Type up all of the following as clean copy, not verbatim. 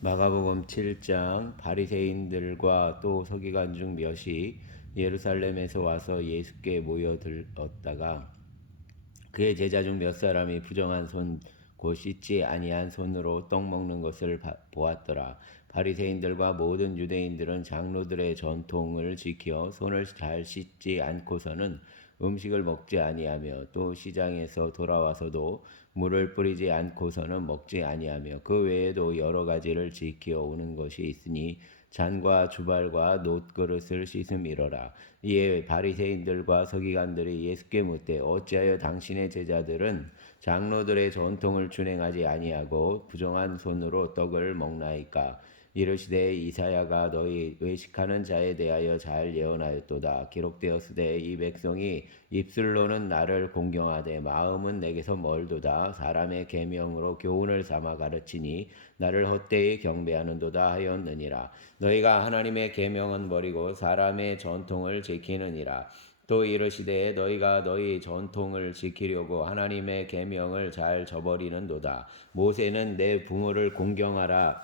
마가복음 7장. 바리새인들과 또 서기관 중 몇이 예루살렘에서 와서 예수께 모여들었다가 그의 제자 중 몇 사람이 부정한 손 곧 씻지 아니한 손으로 떡 먹는 것을 보았더라. 바리새인들과 모든 유대인들은 장로들의 전통을 지켜 손을 잘 씻지 않고서는 음식을 먹지 아니하며 또 시장에서 돌아와서도 물을 뿌리지 않고서는 먹지 아니하며 그 외에도 여러 가지를 지켜 오는 것이 있으니 잔과 주발과 놋그릇을 씻음이러라. 이에 바리새인들과 서기관들이 예수께 묻되 어찌하여 당신의 제자들은 장로들의 전통을 준행하지 아니하고 부정한 손으로 떡을 먹나이까? 이르시되 이사야가 너희 외식하는 자에 대하여 잘 예언하였도다. 기록되었으되 이 백성이 입술로는 나를 공경하되 마음은 내게서 멀도다. 사람의 계명으로 교훈을 삼아 가르치니 나를 헛되이 경배하는도다 하였느니라. 너희가 하나님의 계명은 버리고 사람의 전통을 지키느니라. 또 이르시되 너희가 너희 전통을 지키려고 하나님의 계명을 잘 저버리는도다. 모세는 내 부모를 공경하라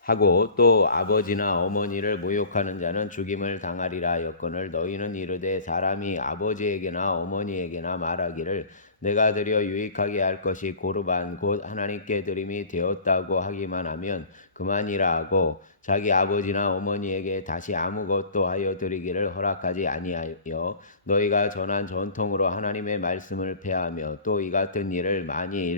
하고 또 아버지나 어머니를 모욕하는 자는 죽임을 당하리라 하였거늘 너희는 이르되 사람이 아버지에게나 어머니에게나 말하기를 내가 드려 유익하게 할 것이 고르반 곧 하나님께 드림이 되었다고 하기만 하면 그만이라 하고 자기 아버지나 어머니에게 다시 아무것도 하여 드리기를 허락하지 아니하여 너희가 전한 전통으로 하나님의 말씀을 폐하며 또 이 같은 일을 많이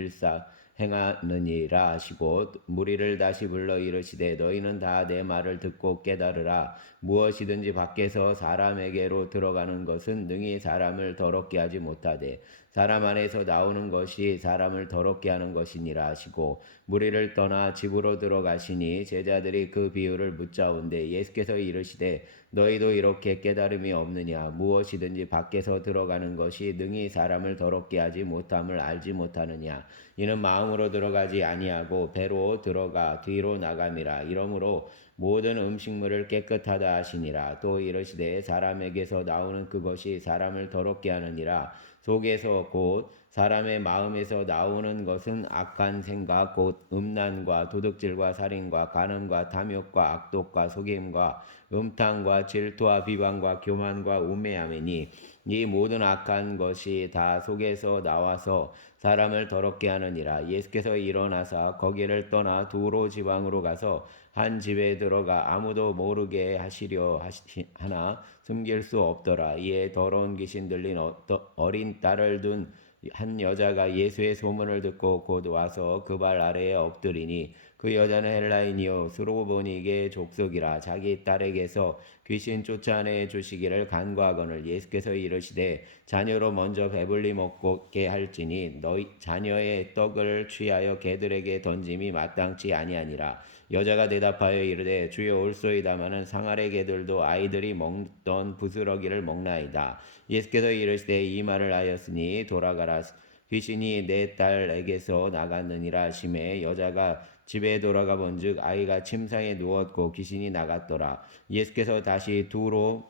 행하느니라 하시고 무리를 다시 불러 이르시되 너희는 다 내 말을 듣고 깨달으라. 무엇이든지 밖에서 사람에게로 들어가는 것은 능히 사람을 더럽게 하지 못하되 사람 안에서 나오는 것이 사람을 더럽게 하는 것이니라 하시고 무리를 떠나 집으로 들어가시니 제자들이 그 비유를 묻자온데 예수께서 이르시되 너희도 이렇게 깨달음이 없느냐? 무엇이든지 밖에서 들어가는 것이 능히 사람을 더럽게 하지 못함을 알지 못하느냐? 이는 마음으로 들어가지 아니하고 배로 들어가 뒤로 나감이라. 이러므로 모든 음식물을 깨끗하다 하시니라. 또 이르시되 사람에게서 나오는 그것이 사람을 더럽게 하느니라. 속에서 곧 사람의 마음에서 나오는 것은 악한 생각 곧 음란과 도둑질과 살인과 간음과 탐욕과 악독과 속임과 음탕과 질투와 비방과 교만과 우매함이니 이 모든 악한 것이 다 속에서 나와서 사람을 더럽게 하느니라. 예수께서 일어나사 거기를 떠나 두로 지방으로 가서 한 집에 들어가 아무도 모르게 하시려 하나 숨길 수 없더라. 이에 더러운 귀신 들린 어린 딸을 둔 한 여자가 예수의 소문을 듣고 곧 와서 그 발 아래에 엎드리니 그 여자는 헬라인이요 스로보니게 족속이라. 자기 딸에게서 귀신 쫓아내 주시기를 간구하거늘 예수께서 이르시되 자녀로 먼저 배불리 먹게 할지니 너희 자녀의 떡을 취하여 개들에게 던짐이 마땅치 아니하니라. 여자가 대답하여 이르되 주여 올소이다마는 상아래 개들도 아이들이 먹던 부스러기를 먹나이다. 예수께서 이르시되 이 말을 하였으니 돌아가라. 귀신이 내 딸에게서 나갔느니라 하시매 여자가 집에 돌아가 본즉 아이가 침상에 누웠고 귀신이 나갔더라. 예수께서 다시 두로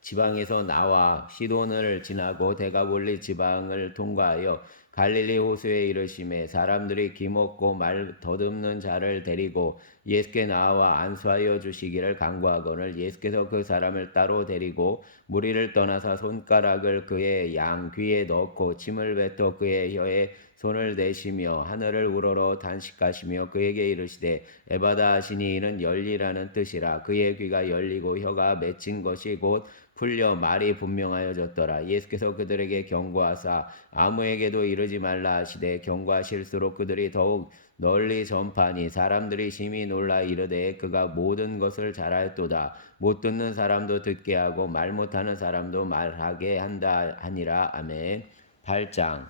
지방에서 나와 시돈을 지나고 데가볼리 지방을 통과하여 갈릴리 호수에 이르심에 사람들이 기먹고 말 더듬는 자를 데리고 예수께 나와 안수하여 주시기를 간구하거늘 예수께서 그 사람을 따로 데리고 무리를 떠나서 손가락을 그의 양 귀에 넣고 침을 뱉어 그의 혀에 손을 대시며 하늘을 우러러 단식하시며 그에게 이르시되 에바다 하시니 이는 열리라는 뜻이라. 그의 귀가 열리고 혀가 맺힌 것이 곧 풀려 말이 분명하여졌더라. 예수께서 그들에게 경고하사 아무에게도 이르지 말라 하시되 경고하실수록 그들이 더욱 널리 전파하니 사람들이 심히 놀라 이르되 그가 모든 것을 잘하였도다. 못 듣는 사람도 듣게 하고 말 못하는 사람도 말하게 한다 하니라. 아멘. 8장.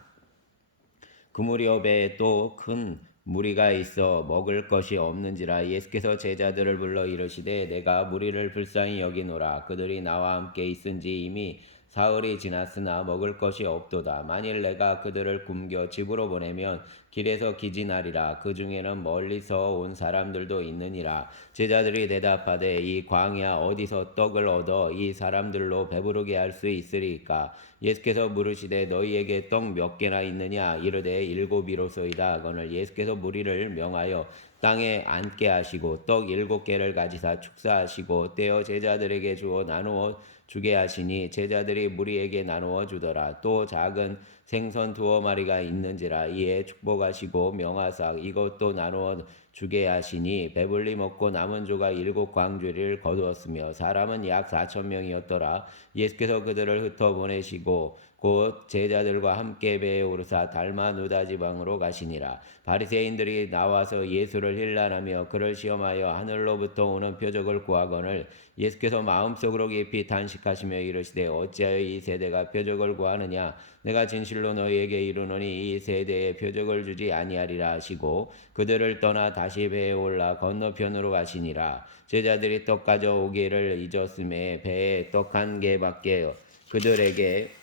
그 무렵에 또 큰 무리가 있어 먹을 것이 없는지라. 예수께서 제자들을 불러 이르시되 내가 무리를 불쌍히 여기노라. 그들이 나와 함께 있은지 이미 사흘이 지났으나 먹을 것이 없도다. 만일 내가 그들을 굶겨 집으로 보내면 길에서 기진하리라. 그 중에는 멀리서 온 사람들도 있느니라. 제자들이 대답하되 이 광야 어디서 떡을 얻어 이 사람들로 배부르게 할 수 있으리까? 예수께서 물으시되 너희에게 떡 몇 개나 있느냐? 이르되 7이로소이다 하거늘 예수께서 무리를 명하여 땅에 앉게 하시고 떡 7개를 가지사 축사하시고 떼어 제자들에게 주어 나누어 주게 하시니 제자들이 무리에게 나누어 주더라. 또 작은 생선 2마리가 있는지라. 이에 축복하시고 명하사 이것도 나누어 주게 하시니 배불리 먹고 남은 조각 7광주리를 거두었으며 사람은 약 4,000명이었더라. 예수께서 그들을 흩어 보내시고 곧 제자들과 함께 배에 오르사 달마누다 지방으로 가시니라. 바리새인들이 나와서 예수를 힐난하며 그를 시험하여 하늘로부터 오는 표적을 구하거늘 예수께서 마음속으로 깊이 탄식하시며 이르시되 어찌하여 이 세대가 표적을 구하느냐? 내가 진실로 너희에게 이르노니 이 세대에 표적을 주지 아니하리라 하시고 그들을 떠나 다시 배에 올라 건너편으로 가시니라. 제자들이 떡 가져오기를 잊었음에 배에 떡 1개밖에 그들에게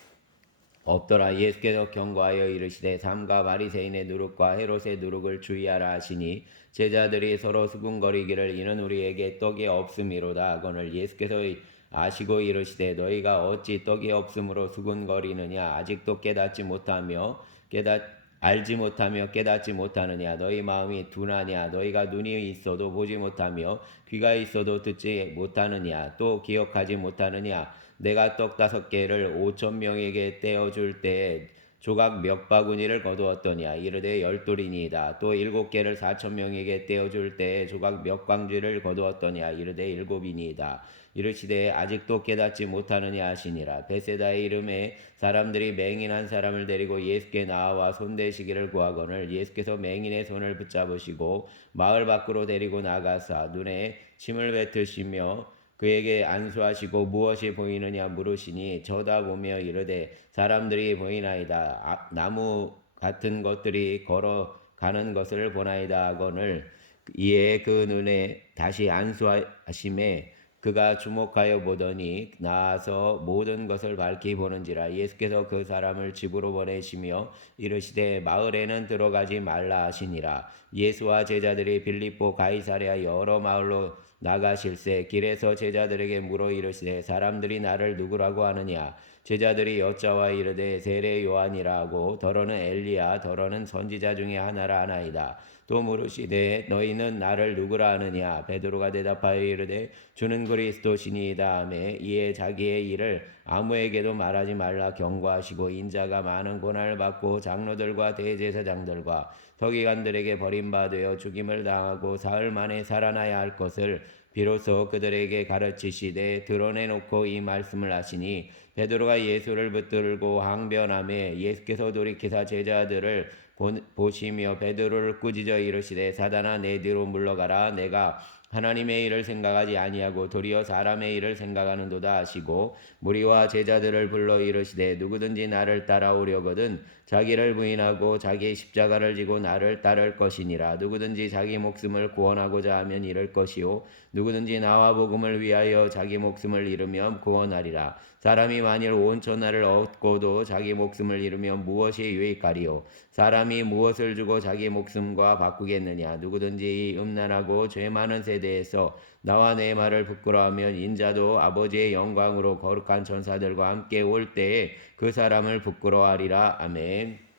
없더라. 예수께서 경고하여 이르시되 삼가 바리새인의 누룩과 헤롯의 누룩을 주의하라 하시니 제자들이 서로 수군거리기를 이는 우리에게 떡이 없음이로다 하거늘 예수께서 아시고 이르시되 너희가 어찌 떡이 없음으로 수군거리느냐? 아직도 알지 못하며 깨닫지 못하느냐? 너희 마음이 둔하냐? 너희가 눈이 있어도 보지 못하며 귀가 있어도 듣지 못하느냐? 또 기억하지 못하느냐? 내가 떡 5개를 5,000명에게 떼어줄 때에 조각 몇 바구니를 거두었더냐? 이르되 10돌이니이다. 또 7개를 4,000명에게 떼어줄 때에 조각 몇 광주를 거두었더냐? 이르되 7이니이다. 이르시되 아직도 깨닫지 못하느냐 하시니라. 베세다의 이름에 사람들이 맹인한 사람을 데리고 예수께 나와 손대시기를 구하거늘 예수께서 맹인의 손을 붙잡으시고 마을 밖으로 데리고 나가사 눈에 침을 뱉으시며 그에게 안수하시고 무엇이 보이느냐 물으시니 쳐다보며 이르되 사람들이 보이나이다. 나무 같은 것들이 걸어가는 것을 보나이다 하거늘 이에 그 눈에 다시 안수하심에 그가 주목하여 보더니 나아서 모든 것을 밝히 보는지라. 예수께서 그 사람을 집으로 보내시며 이르시되 마을에는 들어가지 말라 하시니라. 예수와 제자들이 빌립보 가이사랴 여러 마을로 나가실새 길에서 제자들에게 물어 이르시되 사람들이 나를 누구라고 하느냐? 제자들이 여짜와 이르되 세례 요한이라 하고 더러는 엘리야 더러는 선지자 중에 하나라 하나이다. 또 물으시되 너희는 나를 누구라 하느냐? 베드로가 대답하여 이르되 주는 그리스도시니이다 하매 이에 자기의 일을 아무에게도 말하지 말라 경고하시고 인자가 많은 고난을 받고 장로들과 대제사장들과 서기관들에게 버림받아 죽임을 당하고 사흘 만에 살아나야 할 것을 비로소 그들에게 가르치시되 드러내놓고 이 말씀을 하시니 베드로가 예수를 붙들고 항변하매 예수께서 돌이키사 제자들을 보시며 베드로를 꾸짖어 이르시되 사단아 내 뒤로 물러가라. 내가 하나님의 일을 생각하지 아니하고 도리어 사람의 일을 생각하는도다 하시고 무리와 제자들을 불러 이르시되 누구든지 나를 따라오려거든 자기를 부인하고 자기 십자가를 지고 나를 따를 것이니라. 누구든지 자기 목숨을 구원하고자 하면 잃을 것이요 누구든지 나와 복음을 위하여 자기 목숨을 잃으면 구원하리라. 사람이 만일 온 천하를 얻고도 자기 목숨을 잃으면 무엇이 유익하리요? 사람이 무엇을 주고 자기 목숨과 바꾸겠느냐? 누구든지 이 음란하고 죄 많은 세대에서 나와 내 말을 부끄러워하면 인자도 아버지의 영광으로 거룩한 천사들과 함께 올 때에 그 사람을 부끄러워하리라. 아멘.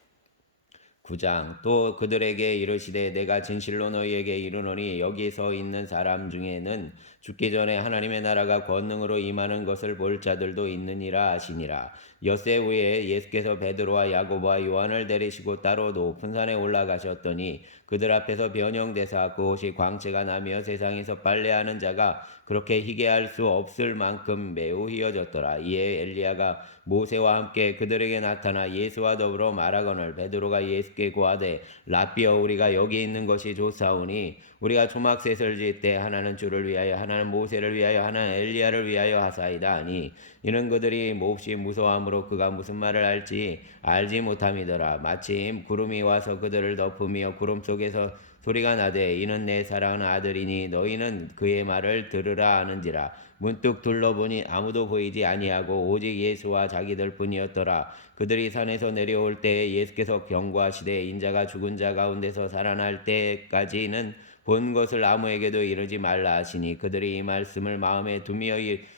9장 또 그들에게 이르시되 내가 진실로 너희에게 이르노니 여기 서 있는 사람 중에는 죽기 전에 하나님의 나라가 권능으로 임하는 것을 볼 자들도 있느니라 하시니라. 엿새 후에 예수께서 베드로와 야고보와 요한을 데리시고 따로 높은 산에 올라가셨더니 그들 앞에서 변형되사 그곳이 광채가 나며 세상에서 빨래하는 자가 그렇게 희게 할 수 없을 만큼 매우 희어졌더라. 이에 엘리야가 모세와 함께 그들에게 나타나 예수와 더불어 말하거늘 베드로가 예수께 고하되 라삐어 우리가 여기 있는 것이 좋사오니 우리가 초막셋을 지을 때 하나는 주를 위하여 하나는 모세를 위하여 하나는 엘리야를 위하여 하사이다 하니 이는 그들이 몹시 무서워함으로 그가 무슨 말을 할지 알지 못함이더라. 마침 구름이 와서 그들을 덮으며 구름 속에서 소리가 나되 이는 내 사랑하는 아들이니 너희는 그의 말을 들으라 하는지라. 문득 둘러보니 아무도 보이지 아니하고 오직 예수와 자기들 뿐이었더라. 그들이 산에서 내려올 때에 예수께서 경고하시되 인자가 죽은 자 가운데서 살아날 때까지는 본 것을 아무에게도 이르지 말라 하시니 그들이 이 말씀을 마음에 두며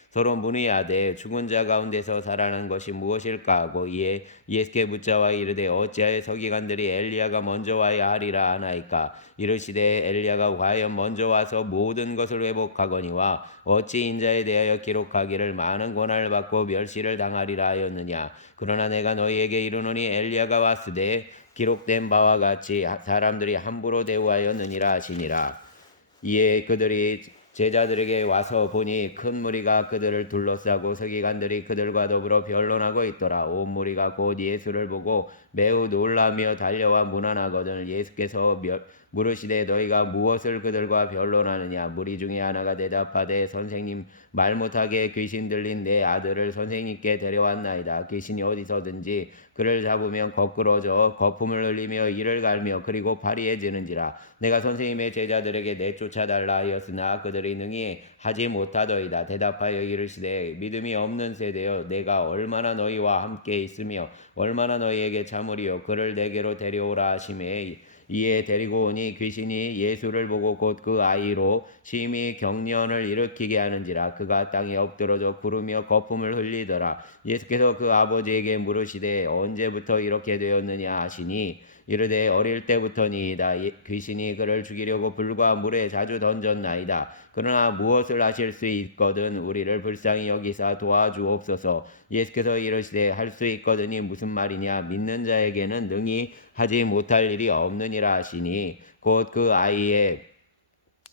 서로 문의하되 죽은 자 가운데서 살아난 것이 무엇일까 하고 이에 예수께 묻자와 이르되 어찌하여 서기관들이 엘리야가 먼저 와야 하리라 하나이까. 이르시되 엘리야가 과연 먼저 와서 모든 것을 회복하거니와 어찌 인자에 대하여 기록하기를 많은 고난을 받고 멸시를 당하리라 하였느냐. 그러나 내가 너희에게 이르노니 엘리야가 왔으되 기록된 바와 같이 사람들이 함부로 대우하였느니라 하시니라. 이에 그들이 제자들에게 와서 보니 큰 무리가 그들을 둘러싸고 서기관들이 그들과 더불어 변론하고 있더라. 온 무리가 곧 예수를 보고 매우 놀라며 달려와 문안하거든 예수께서 물으시되 너희가 무엇을 그들과 변론하느냐. 무리 중에 하나가 대답하되 선생님, 말 못하게 귀신 들린 내 아들을 선생님께 데려왔나이다. 귀신이 어디서든지 그를 잡으면 거꾸러져 거품을 흘리며 이를 갈며 그리고 파리해지는지라. 내가 선생님의 제자들에게 내쫓아달라 하였으나 그들이 능히 하지 못하더이다. 대답하여 이르시되 믿음이 없는 세대여, 내가 얼마나 너희와 함께 있으며 얼마나 너희에게 참으리요. 그를 내게로 데려오라 하시매 이에 데리고 오니 귀신이 예수를 보고 곧 그 아이로 심히 경련을 일으키게 하는지라. 그가 땅에 엎드러져 구르며 거품을 흘리더라. 예수께서 그 아버지에게 물으시되 언제부터 이렇게 되었느냐 하시니 이르되 어릴 때부터니이다. 귀신이 그를 죽이려고 불과 물에 자주 던졌나이다. 그러나 무엇을 하실 수 있거든 우리를 불쌍히 여기사 도와주옵소서. 예수께서 이르시되 할 수 있거든이 무슨 말이냐. 믿는 자에게는 능히 하지 못할 일이 없느니라 하시니 곧 그 아이의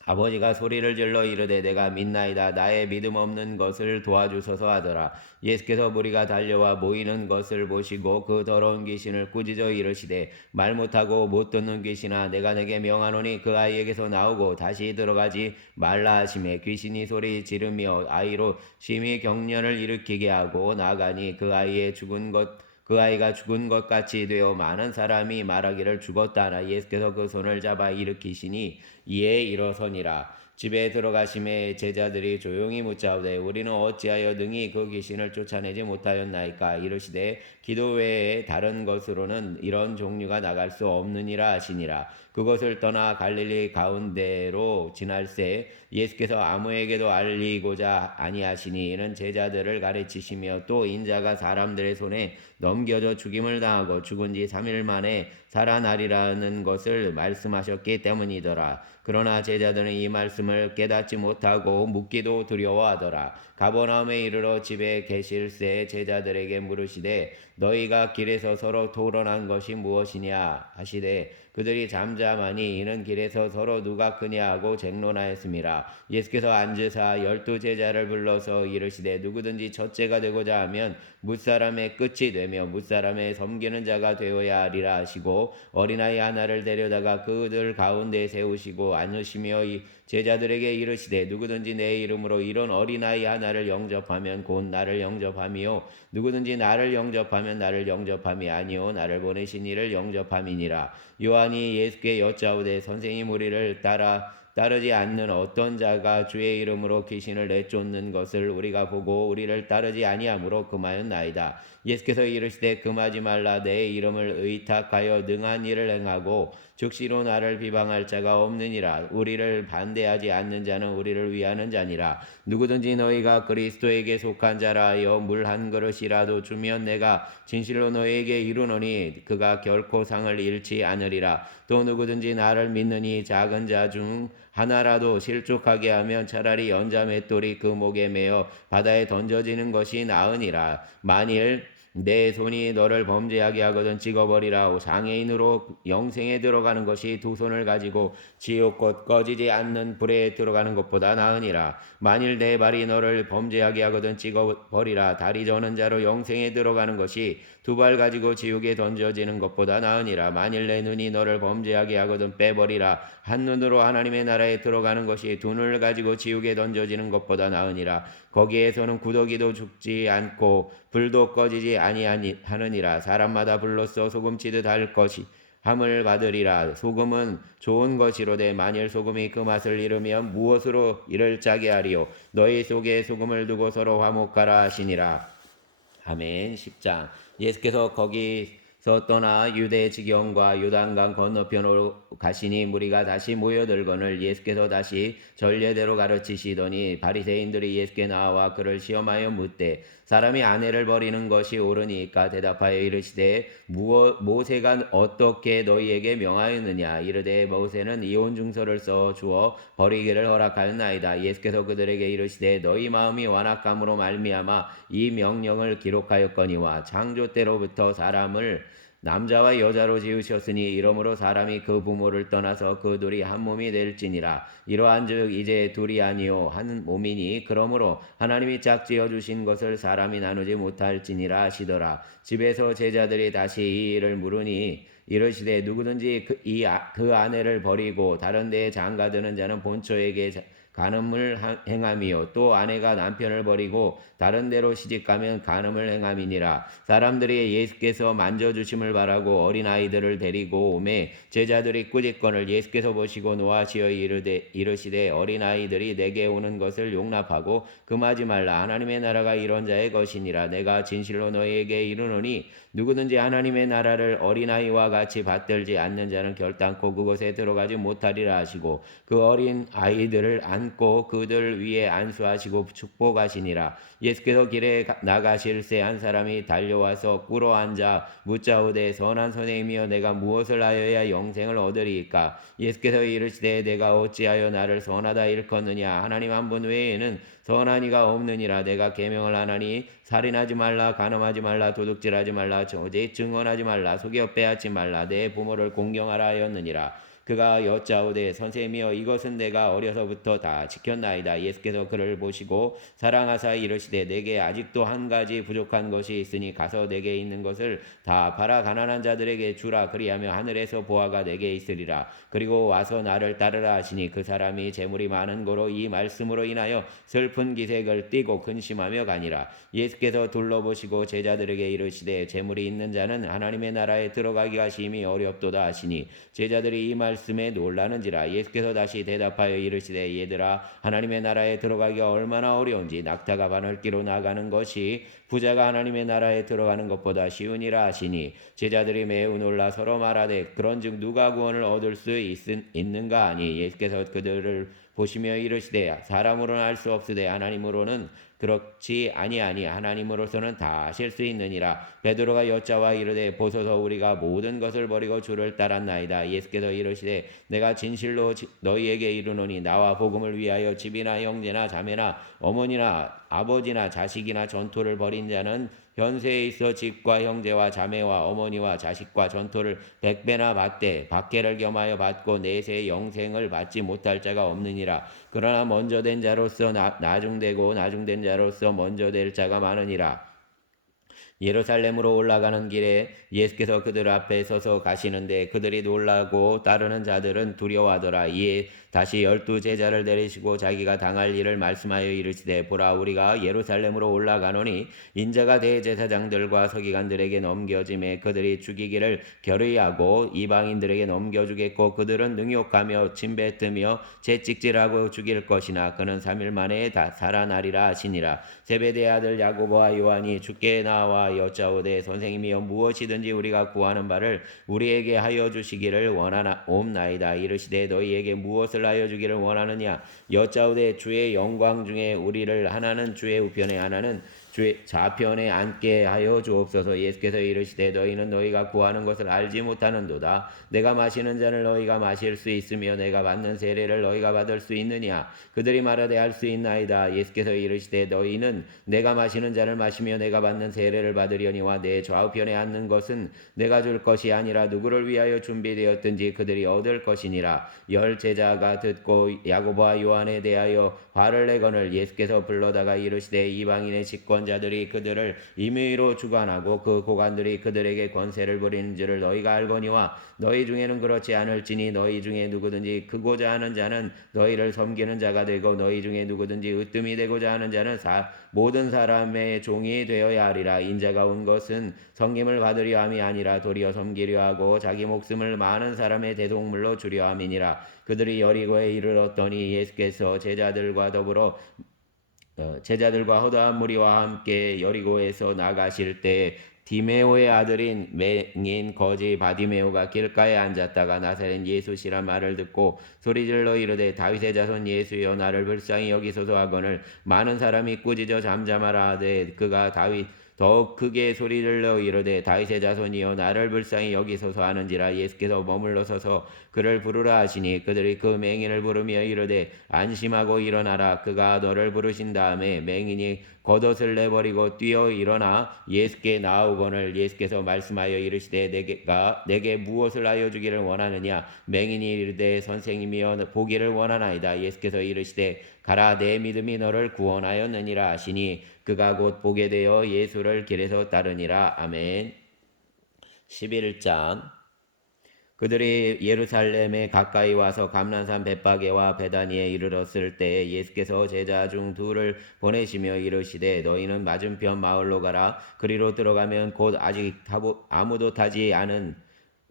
아버지가 소리를 질러 이르되 내가 믿나이다. 나의 믿음 없는 것을 도와주소서 하더라. 예수께서 무리가 달려와 모이는 것을 보시고 그 더러운 귀신을 꾸짖어 이르시되 말 못하고 못 듣는 귀신아, 내가 내게 명하노니 그 아이에게서 나오고 다시 들어가지 말라 하시매 귀신이 소리 지르며 아이로 심히 경련을 일으키게 하고 나가니 그 아이가 죽은 것 같이 되어 많은 사람이 말하기를 죽었다 하나 예수께서 그 손을 잡아 일으키시니 이에 일어서니라. 집에 들어가심에 제자들이 조용히 묻자오되 우리는 어찌하여 능히 그 귀신을 쫓아내지 못하였나이까. 이르시되 기도 외에 다른 것으로는 이런 종류가 나갈 수 없느니라 하시니라. 그것을 떠나 갈릴리 가운데로 지날새 예수께서 아무에게도 알리고자 아니하시니 이는 제자들을 가르치시며 또 인자가 사람들의 손에 넘겨져 죽임을 당하고 죽은 지 3일 만에 살아나리라는 것을 말씀하셨기 때문이더라. 그러나 제자들은 이 말씀을 깨닫지 못하고 묻기도 두려워하더라. 가버나움에 이르러 집에 계실새 제자들에게 물으시되 너희가 길에서 서로 토론한 것이 무엇이냐 하시되 그들이 잠잠하니 이는 길에서 서로 누가 크냐 하고 쟁론하였습니다. 예수께서 앉으사 12제자를 불러서 이르시되 누구든지 첫째가 되고자 하면 뭇사람의 끝이 되며 뭇사람의 섬기는 자가 되어야 하리라 하시고 어린아이 하나를 데려다가 그들 가운데 세우시고 앉으시며 제자들에게 이르시되 누구든지 내 이름으로 이런 어린아이 하나를 영접하면 곧 나를 영접하미요 누구든지 나를 영접하면 나를 영접함이 아니요 나를 보내신 이를 영접함이니라. 요한이 예수께 여짜오되 선생님, 우리를 따르지 않는 어떤 자가 주의 이름으로 귀신을 내쫓는 것을 우리가 보고 우리를 따르지 아니하므로 금하였나이다. 예수께서 이르시되 금하지 말라. 내 이름을 의탁하여 능한 일을 행하고 즉시로 나를 비방할 자가 없느니라. 우리를 반대하지 않는 자는 우리를 위하는 자니라. 누구든지 너희가 그리스도에게 속한 자라 하여 물 한 그릇이라도 주면 내가 진실로 너희에게 이르노니 그가 결코 상을 잃지 않으리라. 또 누구든지 나를 믿느니 작은 자 중 하나라도 실족하게 하면 차라리 연자 맷돌이 그 목에 매어 바다에 던져지는 것이 나으니라. 만일 내 손이 너를 범죄하게 하거든 찍어버리라. 장애인으로 영생에 들어가는 것이 두 손을 가지고 지옥곧 꺼지지 않는 불에 들어가는 것보다 나으니라. 만일 내 발이 너를 범죄하게 하거든 찍어버리라. 다리 저는 자로 영생에 들어가는 것이 두 발 가지고 지옥에 던져지는 것보다 나으니라. 만일 내 눈이 너를 범죄하게 하거든 빼버리라. 한 눈으로 하나님의 나라에 들어가는 것이 두 눈을 가지고 지옥에 던져지는 것보다 나으니라. 거기에서는 구더기도 죽지 않고 불도 꺼지지 아니하느니라. 사람마다 불로써 소금치듯 할 것이 함을 받으리라. 소금은 좋은 것이로되 만일 소금이 그 맛을 잃으면 무엇으로 이를 짜게 하리요. 너희 속에 소금을 두고 서로 화목하라 하시니라. 아멘. 10장. 예수께서 거기서 떠나 유대 지경과 요단강 건너편으로 가시니 무리가 다시 모여들거늘 예수께서 다시 전례대로 가르치시더니 바리새인들이 예수께 나와 그를 시험하여 묻되 사람이 아내를 버리는 것이 옳으니까 대답하여 이르시되 모세가 어떻게 너희에게 명하였느냐. 이르되 모세는 이혼 증서를 써 주어 버리기를 허락하였나이다. 예수께서 그들에게 이르시되 너희 마음이 완악함으로 말미암아 이 명령을 기록하였거니와 창조 때로부터 사람을 남자와 여자로 지으셨으니 이러므로 사람이 그 부모를 떠나서 그 둘이 한 몸이 될지니라. 이러한즉 이제 둘이 아니요 한 몸이니 그러므로 하나님이 짝지어 주신 것을 사람이 나누지 못할지니라 하시더라. 집에서 제자들이 다시 이 일을 물으니 이르시되 누구든지 그 아내를 버리고 다른 데에 장가드는 자는 본처에게 간음을 행함이요 또 아내가 남편을 버리고 다른 데로 시집가면 간음을 행함이니라. 사람들이 예수께서 만져주심을 바라고 어린아이들을 데리고 오매 제자들이 꾸짖거늘 예수께서 보시고 노하시어 이르시되 어린아이들이 내게 오는 것을 용납하고 금하지 말라. 하나님의 나라가 이런 자의 것이니라. 내가 진실로 너희에게 이르노니 누구든지 하나님의 나라를 어린아이와 같이 받들지 않는 자는 결단코 그곳에 들어가지 못하리라 하시고 그 어린 아이들을 안고 그들 위에 안수하시고 축복하시니라. 예수께서 길에 나가실새 한 사람이 달려와서 꿇어 앉아 묻자오되 선한 선생님이여 내가 무엇을 하여야 영생을 얻으리이까. 예수께서 이르시되 내가 어찌하여 나를 선하다 일컫느냐. 하나님 한 분 외에는 선한 이가 없느니라. 내가 계명을 하나니 살인하지 말라, 간음하지 말라, 도둑질하지 말라, 저제 증언하지 말라, 속여 빼앗지 말라, 내 부모를 공경하라 하였느니라. 그가 여짜오되 선생님이여 이것은 내가 어려서부터 다 지켰나이다. 예수께서 그를 보시고 사랑하사 이르시되 내게 아직도 한 가지 부족한 것이 있으니 가서 내게 있는 것을 다 팔아 가난한 자들에게 주라. 그리하며 하늘에서 보화가 내게 있으리라. 그리고 와서 나를 따르라 하시니 그 사람이 재물이 많은 고로 이 말씀으로 인하여 슬픈 기색을 띠고 근심하며 가니라. 예수께서 둘러보시고 제자들에게 이르시되 재물이 있는 자는 하나님의 나라에 들어가기가 심히 어렵도다 하시니 제자들이 이 말씀에 놀라는지라. 예수께서 다시 대답하여 이르시되 얘들아 하나님의 나라에 들어가기가 얼마나 어려운지 낙타가 바늘기로 나가는 것이 부자가 하나님의 나라에 들어가는 것보다 쉬우니라 하시니 제자들이 매우 놀라 서로 말하되 그런즉 누가 구원을 얻을 수 있는가 하니 예수께서 그들을 보시며 이르시되 사람으로는 알 수 없으되 하나님으로는 그렇지 아니하니 하나님으로서는 다 하실 수 있느니라. 베드로가 여짜와 이르되 보소서 우리가 모든 것을 버리고 주를 따랐나이다. 예수께서 이르시되 내가 진실로 너희에게 이르노니 나와 복음을 위하여 집이나 형제나 자매나 어머니나 아버지나 자식이나 전토를 벌인 자는 현세에 있어 집과 형제와 자매와 어머니와 자식과 전토를 100배나 받되 박해를 겸하여 받고 내세 영생을 받지 못할 자가 없느니라. 그러나 먼저 된 자로서 나중되고 나중된 자로서 먼저 될 자가 많으니라. 예루살렘으로 올라가는 길에 예수께서 그들 앞에 서서 가시는데 그들이 놀라고 따르는 자들은 두려워하더라. 이에 다시 12 제자를 데리시고 자기가 당할 일을 말씀하여 이르시되 보라 우리가 예루살렘으로 올라가노니 인자가 대제사장들과 서기관들에게 넘겨짐에 그들이 죽이기를 결의하고 이방인들에게 넘겨주겠고 그들은 능욕하며 침뱉으며 채찍질하고 죽일 것이나 그는 3일 만에 다 살아나리라 하시니라. 세베대의 아들 야고보와 요한이 주께 나와 여짜오되 선생님이여 무엇이든지 우리가 구하는 바를 우리에게 하여 주시기를 원하옵나이다. 이르시되 너희에게 무엇을 하여 주기를 원하느냐. 여짜오되 주의 영광 중에 우리를 하나는 주의 우편에 하나는 주의 좌편에 앉게 하여 주옵소서. 예수께서 이르시되 너희는 너희가 구하는 것을 알지 못하는도다. 내가 마시는 잔을 너희가 마실 수 있으며 내가 받는 세례를 너희가 받을 수 있느냐. 그들이 말하되 할 수 있나이다. 예수께서 이르시되 너희는 내가 마시는 잔을 마시며 내가 받는 세례를 받으려니와 내 좌우편에 앉는 것은 내가 줄 것이 아니라 누구를 위하여 준비되었든지 그들이 얻을 것이니라. 10 제자가 듣고 야고보와 요한에 대하여 화를 내거늘 예수께서 불러다가 이르시되 이방인의 직권 어떤 자들이 그들을 임의로 주관하고 그 고관들이 그들에게 권세를 부리는 줄을 너희가 알거니와 너희 중에는 그렇지 않을지니 너희 중에 누구든지 크고자 하는 자는 너희를 섬기는 자가 되고 너희 중에 누구든지 으뜸이 되고자 하는 자는 모든 사람의 종이 되어야 하리라. 인자가 온 것은 섬김을 받으려 함이 아니라 도리어 섬기려 하고 자기 목숨을 많은 사람의 대속물로 주려 함이니라. 그들이 여리고에 이르렀더니 예수께서 제자들과 허다한 무리와 함께 여리고에서 나가실 때 디메오의 아들인 맹인 거지 바디메오가 길가에 앉았다가 나사렛 예수시란 말을 듣고 소리질러 이르되 다윗의 자손 예수여 나를 불쌍히 여기소서 하거늘 많은 사람이 꾸짖어 잠잠하라 하되 그가 더욱 크게 소리질러 이르되 다윗의 자손이여 나를 불쌍히 여기소서 하는지라. 예수께서 머물러 서서 그를 부르라 하시니 그들이 그 맹인을 부르며 이르되 안심하고 일어나라. 그가 너를 부르신 다음에 맹인이 겉옷을 내버리고 뛰어 일어나 예수께 나아오거늘 예수께서 말씀하여 이르시되 내게 무엇을 하여 주기를 원하느냐. 맹인이 이르되 선생님이여 보기를 원하나이다. 예수께서 이르시되 가라 내 믿음이 너를 구원하였느니라 하시니 그가 곧 보게 되어 예수를 길에서 따르니라. 아멘. 11장. 그들이 예루살렘에 가까이 와서 감난산 벳바게와 베다니에 이르렀을 때 예수께서 제자 중 둘을 보내시며 이르시되 너희는 맞은편 마을로 가라. 그리로 들어가면 곧 아직 아무도 타지 않은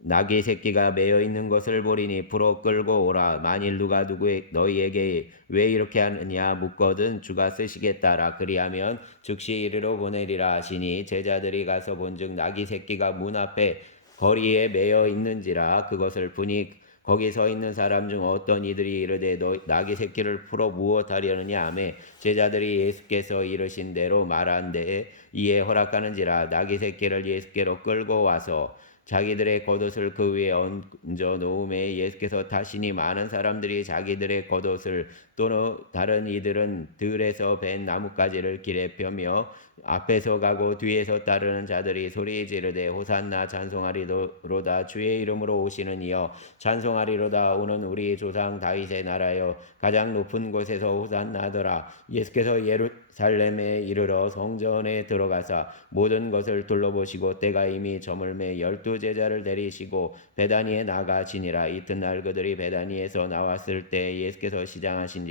나귀 새끼가 매여 있는 것을 보리니 풀어 끌고 오라. 만일 누가 너희에게 왜 이렇게 하느냐 묻거든 주가 쓰시겠다라. 그리하면 즉시 이리로 보내리라 하시니 제자들이 가서 본즉 나귀 새끼가 문 앞에 거리에 매여 있는지라. 그것을 보니 거기 서 있는 사람 중 어떤 이들이 이르되 너 나귀 새끼를 풀어 무엇하려느냐 하매 제자들이 예수께서 이르신 대로 말한데 이에 허락하는지라. 나귀 새끼를 예수께로 끌고 와서 자기들의 겉옷을 그 위에 얹어 놓음에 예수께서 타시니 많은 사람들이 자기들의 겉옷을 또는 다른 이들은 들에서 벤 나뭇가지를 길에 펴며 앞에서 가고 뒤에서 따르는 자들이 소리 지르되 호산나 찬송하리로다. 주의 이름으로 오시는 이여 찬송하리로다. 오는 우리 조상 다윗의 나라여 가장 높은 곳에서 호산나더라. 예수께서 예루살렘에 이르러 성전에 들어가사 모든 것을 둘러보시고 때가 이미 저물매 12제자를 데리시고 베다니에 나가시니라. 이튿날 그들이 베다니에서 나왔을 때 예수께서 시장하신지라.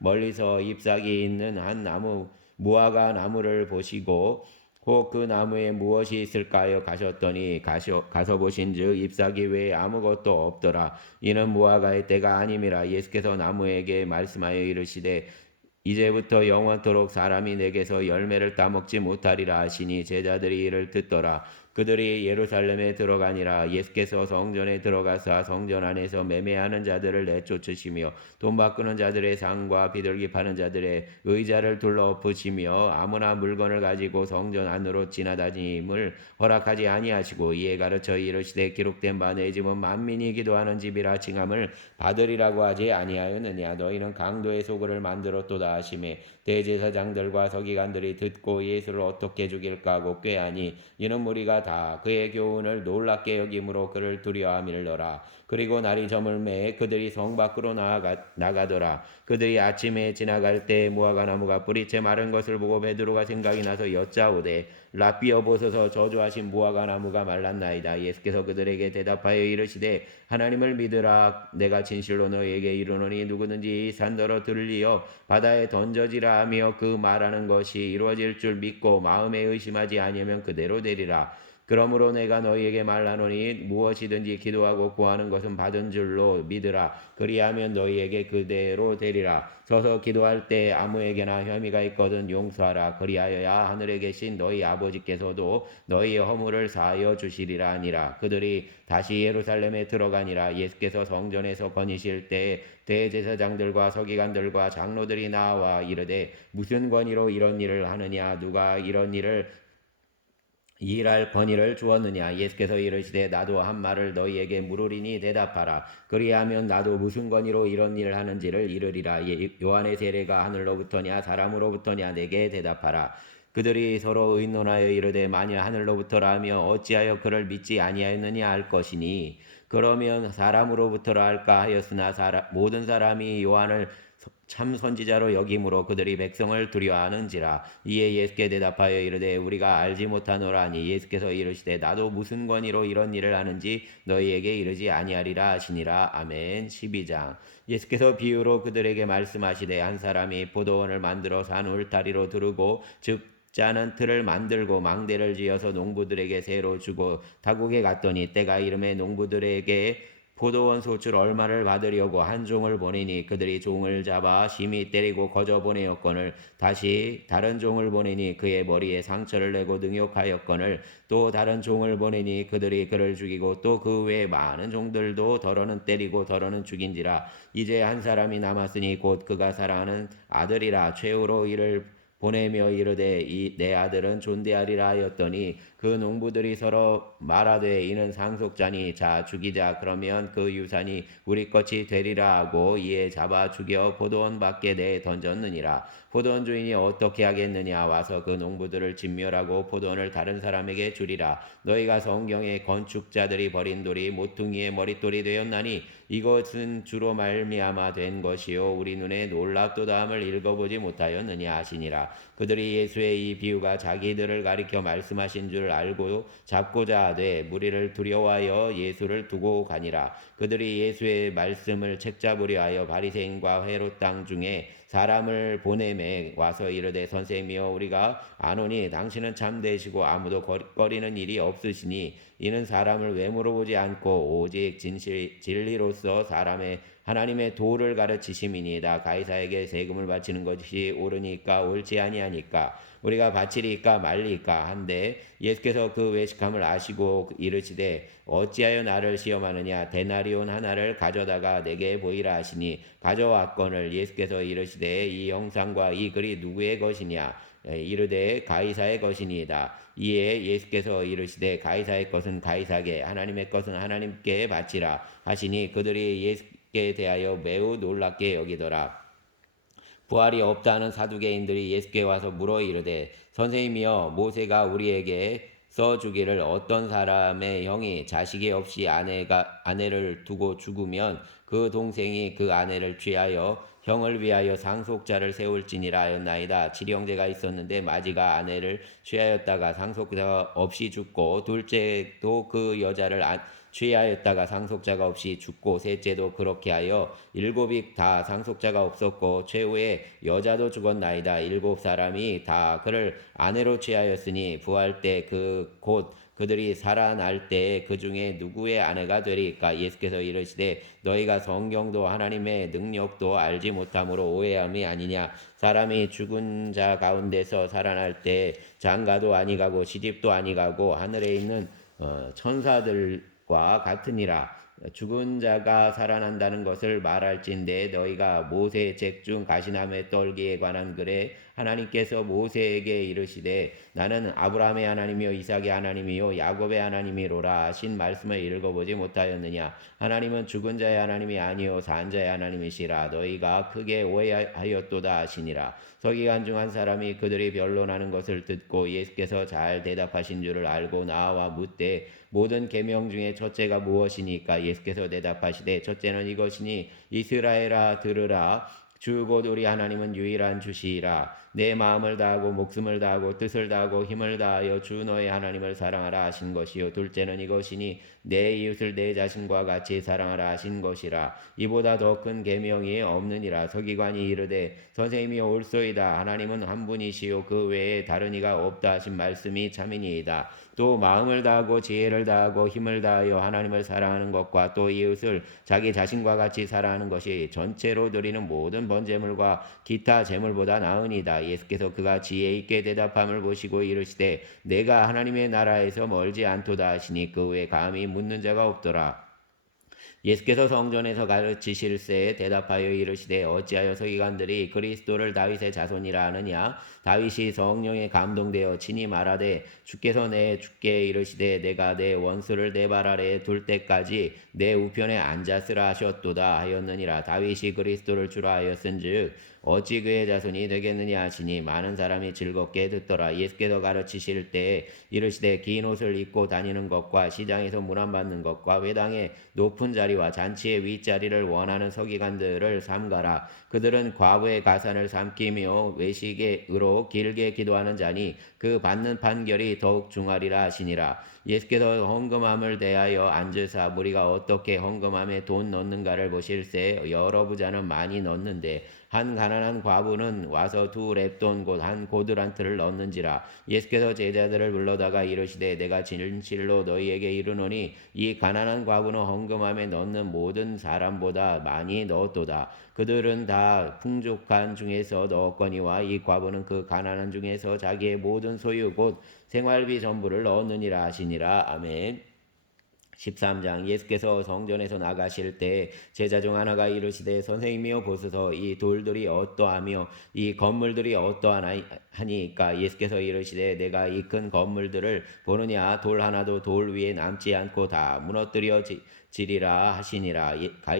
멀리서 잎사귀 있는 한 무화과 나무를 보시고 혹 그 나무에 무엇이 있을까요? 가셨더니 가서 보신즉 잎사귀 외에 아무것도 없더라. 이는 무화과의 때가 아님이라. 예수께서 나무에게 말씀하여 이르시되 이제부터 영원토록 사람이 내게서 열매를 따먹지 못하리라 하시니 제자들이 이를 듣더라. 그들이 예루살렘에 들어가니라. 예수께서 성전에 들어가사 성전 안에서 매매하는 자들을 내쫓으시며 돈 바꾸는 자들의 상과 비둘기 파는 자들의 의자를 둘러 엎으시며 아무나 물건을 가지고 성전 안으로 지나다님을 허락하지 아니하시고 이에 가르쳐 이르시되 기록된 바 내 집은 만민이 기도하는 집이라 칭함을 받으리라고 하지 아니하였느냐. 너희는 강도의 소굴을 만들었도다 하시매 대제사장들과 서기관들이 듣고 예수를 어떻게 죽일까 하고 꾀하니 이는 무리가 다 그의 교훈을 놀랍게 여김으로 그를 두려워함일러라. 그리고 날이 저물매 그들이 성 밖으로 나가더라. 그들이 아침에 지나갈 때 무화과 나무가 뿌리채 마른 것을 보고 베드로가 생각이 나서 여짜오되 라삐여 보소서 저주하신 무화과 나무가 말랐나이다. 예수께서 그들에게 대답하여 이르시되 하나님을 믿으라. 내가 진실로 너희에게 이르노니 누구든지 이 산더러 들리어 바다에 던져지라 하며 그 말하는 것이 이루어질 줄 믿고 마음에 의심하지 아니하면 그대로 되리라. 그러므로 내가 너희에게 말하노니 무엇이든지 기도하고 구하는 것은 받은 줄로 믿으라. 그리하면 너희에게 그대로 되리라. 서서 기도할 때 아무에게나 혐의가 있거든 용서하라. 그리하여야 하늘에 계신 너희 아버지께서도 너희의 허물을 사하여 주시리라 하니라. 그들이 다시 예루살렘에 들어가니라. 예수께서 성전에서 거니실 때 대제사장들과 서기관들과 장로들이 나와 이르되 무슨 권위로 이런 일을 하느냐. 누가 이런 일을 일할 권위를 주었느냐. 예수께서 이르시되 나도 한 말을 너희에게 물으리니 대답하라. 그리하면 나도 무슨 권위로 이런 일을 하는지를 이르리라. 요한의 세례가 하늘로부터냐 사람으로부터냐 내게 대답하라. 그들이 서로 의논하여 이르되 만일 하늘로부터라 하며 어찌하여 그를 믿지 아니하였느냐 할 것이니 그러면 사람으로부터라 할까 하였으나 모든 사람이 요한을 참 선지자로 여김으로 그들이 백성을 두려워하는지라. 이에 예수께 대답하여 이르되 우리가 알지 못하노라 하니 예수께서 이르시되 나도 무슨 권위로 이런 일을 하는지 너희에게 이르지 아니하리라 하시니라. 아멘. 12장. 예수께서 비유로 그들에게 말씀하시되 한 사람이 포도원을 만들어 산 울타리로 두르고 즉 짜는 틀을 만들고 망대를 지어서 농부들에게 새로 주고 타국에 갔더니 때가 이름에 농부들에게 포도원 소출 얼마를 받으려고 한 종을 보내니 그들이 종을 잡아 심히 때리고 거저 보내었거늘 다시 다른 종을 보내니 그의 머리에 상처를 내고 능욕하였거늘 또 다른 종을 보내니 그들이 그를 죽이고 또 그 외에 많은 종들도 더러는 때리고 더러는 죽인지라. 이제 한 사람이 남았으니 곧 그가 사랑하는 아들이라. 최후로 이를 보내며 이르되 내 아들은 존대하리라 하였더니 그 농부들이 서로 말하되 이는 상속자니 자 죽이자. 그러면 그 유산이 우리 것이 되리라 하고 이에 잡아 죽여 포도원 밖에 내 던졌느니라. 포도원 주인이 어떻게 하겠느냐. 와서 그 농부들을 진멸하고 포도원을 다른 사람에게 주리라. 너희가 성경에 건축자들이 버린 돌이 모퉁이의 머릿돌이 되었나니 이것은 주로 말미암아 된 것이요 우리 눈에 놀랍도다함을 읽어보지 못하였느냐 하시니라. 그들이 예수의 이 비유가 자기들을 가리켜 말씀하신 줄 알고 잡고자 하되 무리를 두려워하여 예수를 두고 가니라. 그들이 예수의 말씀을 책잡으려 하여 바리새인과 헤롯 땅 중에 사람을 보내매 와서 이르되 선생님이여 우리가 아노니 당신은 참되시고 아무도 거리는 일이 없으시니 이는 사람을 왜 물어보지 않고 오직 진리로서 하나님의 도를 가르치심이니이다. 가이사에게 세금을 바치는 것이 옳으니까 옳지 아니하니까 우리가 바치리까 말리까 한데 예수께서 그 외식함을 아시고 이르시되 어찌하여 나를 시험하느냐. 데나리온 하나를 가져다가 내게 보이라 하시니 가져왔거늘 예수께서 이르시되 이 형상과 이 글이 누구의 것이냐. 이르되 가이사의 것이니이다. 이에 예수께서 이르시되 가이사의 것은 가이사에게 하나님의 것은 하나님께 바치라 하시니 그들이 예수께 대하여 매우 놀랍게 여기더라. 부활이 없다는 사두개인들이 예수께 와서 물어 이르되 선생님이여 모세가 우리에게 써주기를 어떤 사람의 형이 자식이 없이 아내를 두고 죽으면 그 동생이 그 아내를 취하여 형을 위하여 상속자를 세울지니라 하였나이다. 칠형제가 있었는데 마지가 아내를 취하였다가 상속자가 없이 죽고 둘째도 그 여자를 취하였다가 상속자가 없이 죽고 셋째도 그렇게 하여 일곱이 다 상속자가 없었고 최후에 여자도 죽었나이다. 일곱 사람이 다 그를 아내로 취하였으니 부활 때 곧 그들이 살아날 때 그 중에 누구의 아내가 되리까. 예수께서 이르시되 너희가 성경도 하나님의 능력도 알지 못함으로 오해함이 아니냐. 사람이 죽은 자 가운데서 살아날 때 장가도 아니가고 시집도 아니가고 하늘에 있는 천사들과 같으니라. 죽은 자가 살아난다는 것을 말할진대 너희가 모세의 책 중 가시나무 떨기에 관한 글에 하나님께서 모세에게 이르시되 나는 아브라함의 하나님이요 이삭의 하나님이요 야곱의 하나님이로라 하신 말씀을 읽어보지 못하였느냐. 하나님은 죽은 자의 하나님이 아니요 산 자의 하나님이시라. 너희가 크게 오해하였도다 하시니라. 서기관 중 한 사람이 그들이 변론하는 것을 듣고 예수께서 잘 대답하신 줄을 알고 나와 묻되 모든 계명 중에 첫째가 무엇이니까. 예수께서 대답하시되 첫째는 이것이니 이스라엘아 들으라. 주 곧 우리 하나님은 유일한 주시라. 내 마음을 다하고 목숨을 다하고 뜻을 다하고 힘을 다하여 주 너의 하나님을 사랑하라 하신 것이요 둘째는 이것이니 내 이웃을 내 자신과 같이 사랑하라 하신 것이라. 이보다 더 큰 계명이 없느니라. 서기관이 이르되 선생님이 옳소이다. 하나님은 한 분이시요 그 외에 다른 이가 없다 하신 말씀이 참이니이다. 또 마음을 다하고 지혜를 다하고 힘을 다하여 하나님을 사랑하는 것과 또 이웃을 자기 자신과 같이 사랑하는 것이 전체로 드리는 모든 번제물과 기타 제물보다 나으니다. 예수께서 그가 지혜 있게 대답함을 보시고 이르시되 내가 하나님의 나라에서 멀지 않도다 하시니 그 외에 감히 묻는 자가 없더라. 예수께서 성전에서 가르치실새 대답하여 이르시되 어찌하여 서기관들이 그리스도를 다윗의 자손이라 하느냐. 다윗이 성령에 감동되어 친히 말하되 주께서 내 주께 이르시되 내가 내 원수를 내 발 아래에 둘 때까지 내 우편에 앉았으라 하셨도다 하였느니라. 다윗이 그리스도를 주라 하였은즉 어찌 그의 자손이 되겠느냐 하시니 많은 사람이 즐겁게 듣더라. 예수께서 가르치실 때에 이르시되 긴 옷을 입고 다니는 것과 시장에서 문안받는 것과 회당의 높은 자리와 잔치의 윗자리를 원하는 서기관들을 삼가라. 그들은 과부의 가산을 삼키며 외식으로 길게 기도하는 자니 그 받는 판결이 더욱 중하리라 하시니라. 예수께서 헌금함을 대하여 앉으사 무리가 어떻게 헌금함에 돈 넣는가를 보실새 여러 부자는 많이 넣는데 한 가난한 과부는 와서 2렙돈 곧 한 고드란트를 넣는지라. 예수께서 제자들을 불러다가 이르시되 내가 진실로 너희에게 이르노니 이 가난한 과부는 헌금함에 넣는 모든 사람보다 많이 넣었도다. 그들은 다 풍족한 중에서 넣었거니와 이 과부는 그 가난한 중에서 자기의 모든 소유 곧 생활비 전부를 넣었느니라 하시니라. 아멘. 13장. 예수께서 성전에서 나가실 때 제자 중 하나가 이르시되 선생님이여 보소서 이 돌들이 어떠하며 이 건물들이 어떠하니까. 예수께서 이르시되 내가 이 큰 건물들을 보느냐. 돌 하나도 돌 위에 남지 않고 다 무너뜨려지리라 하시니라.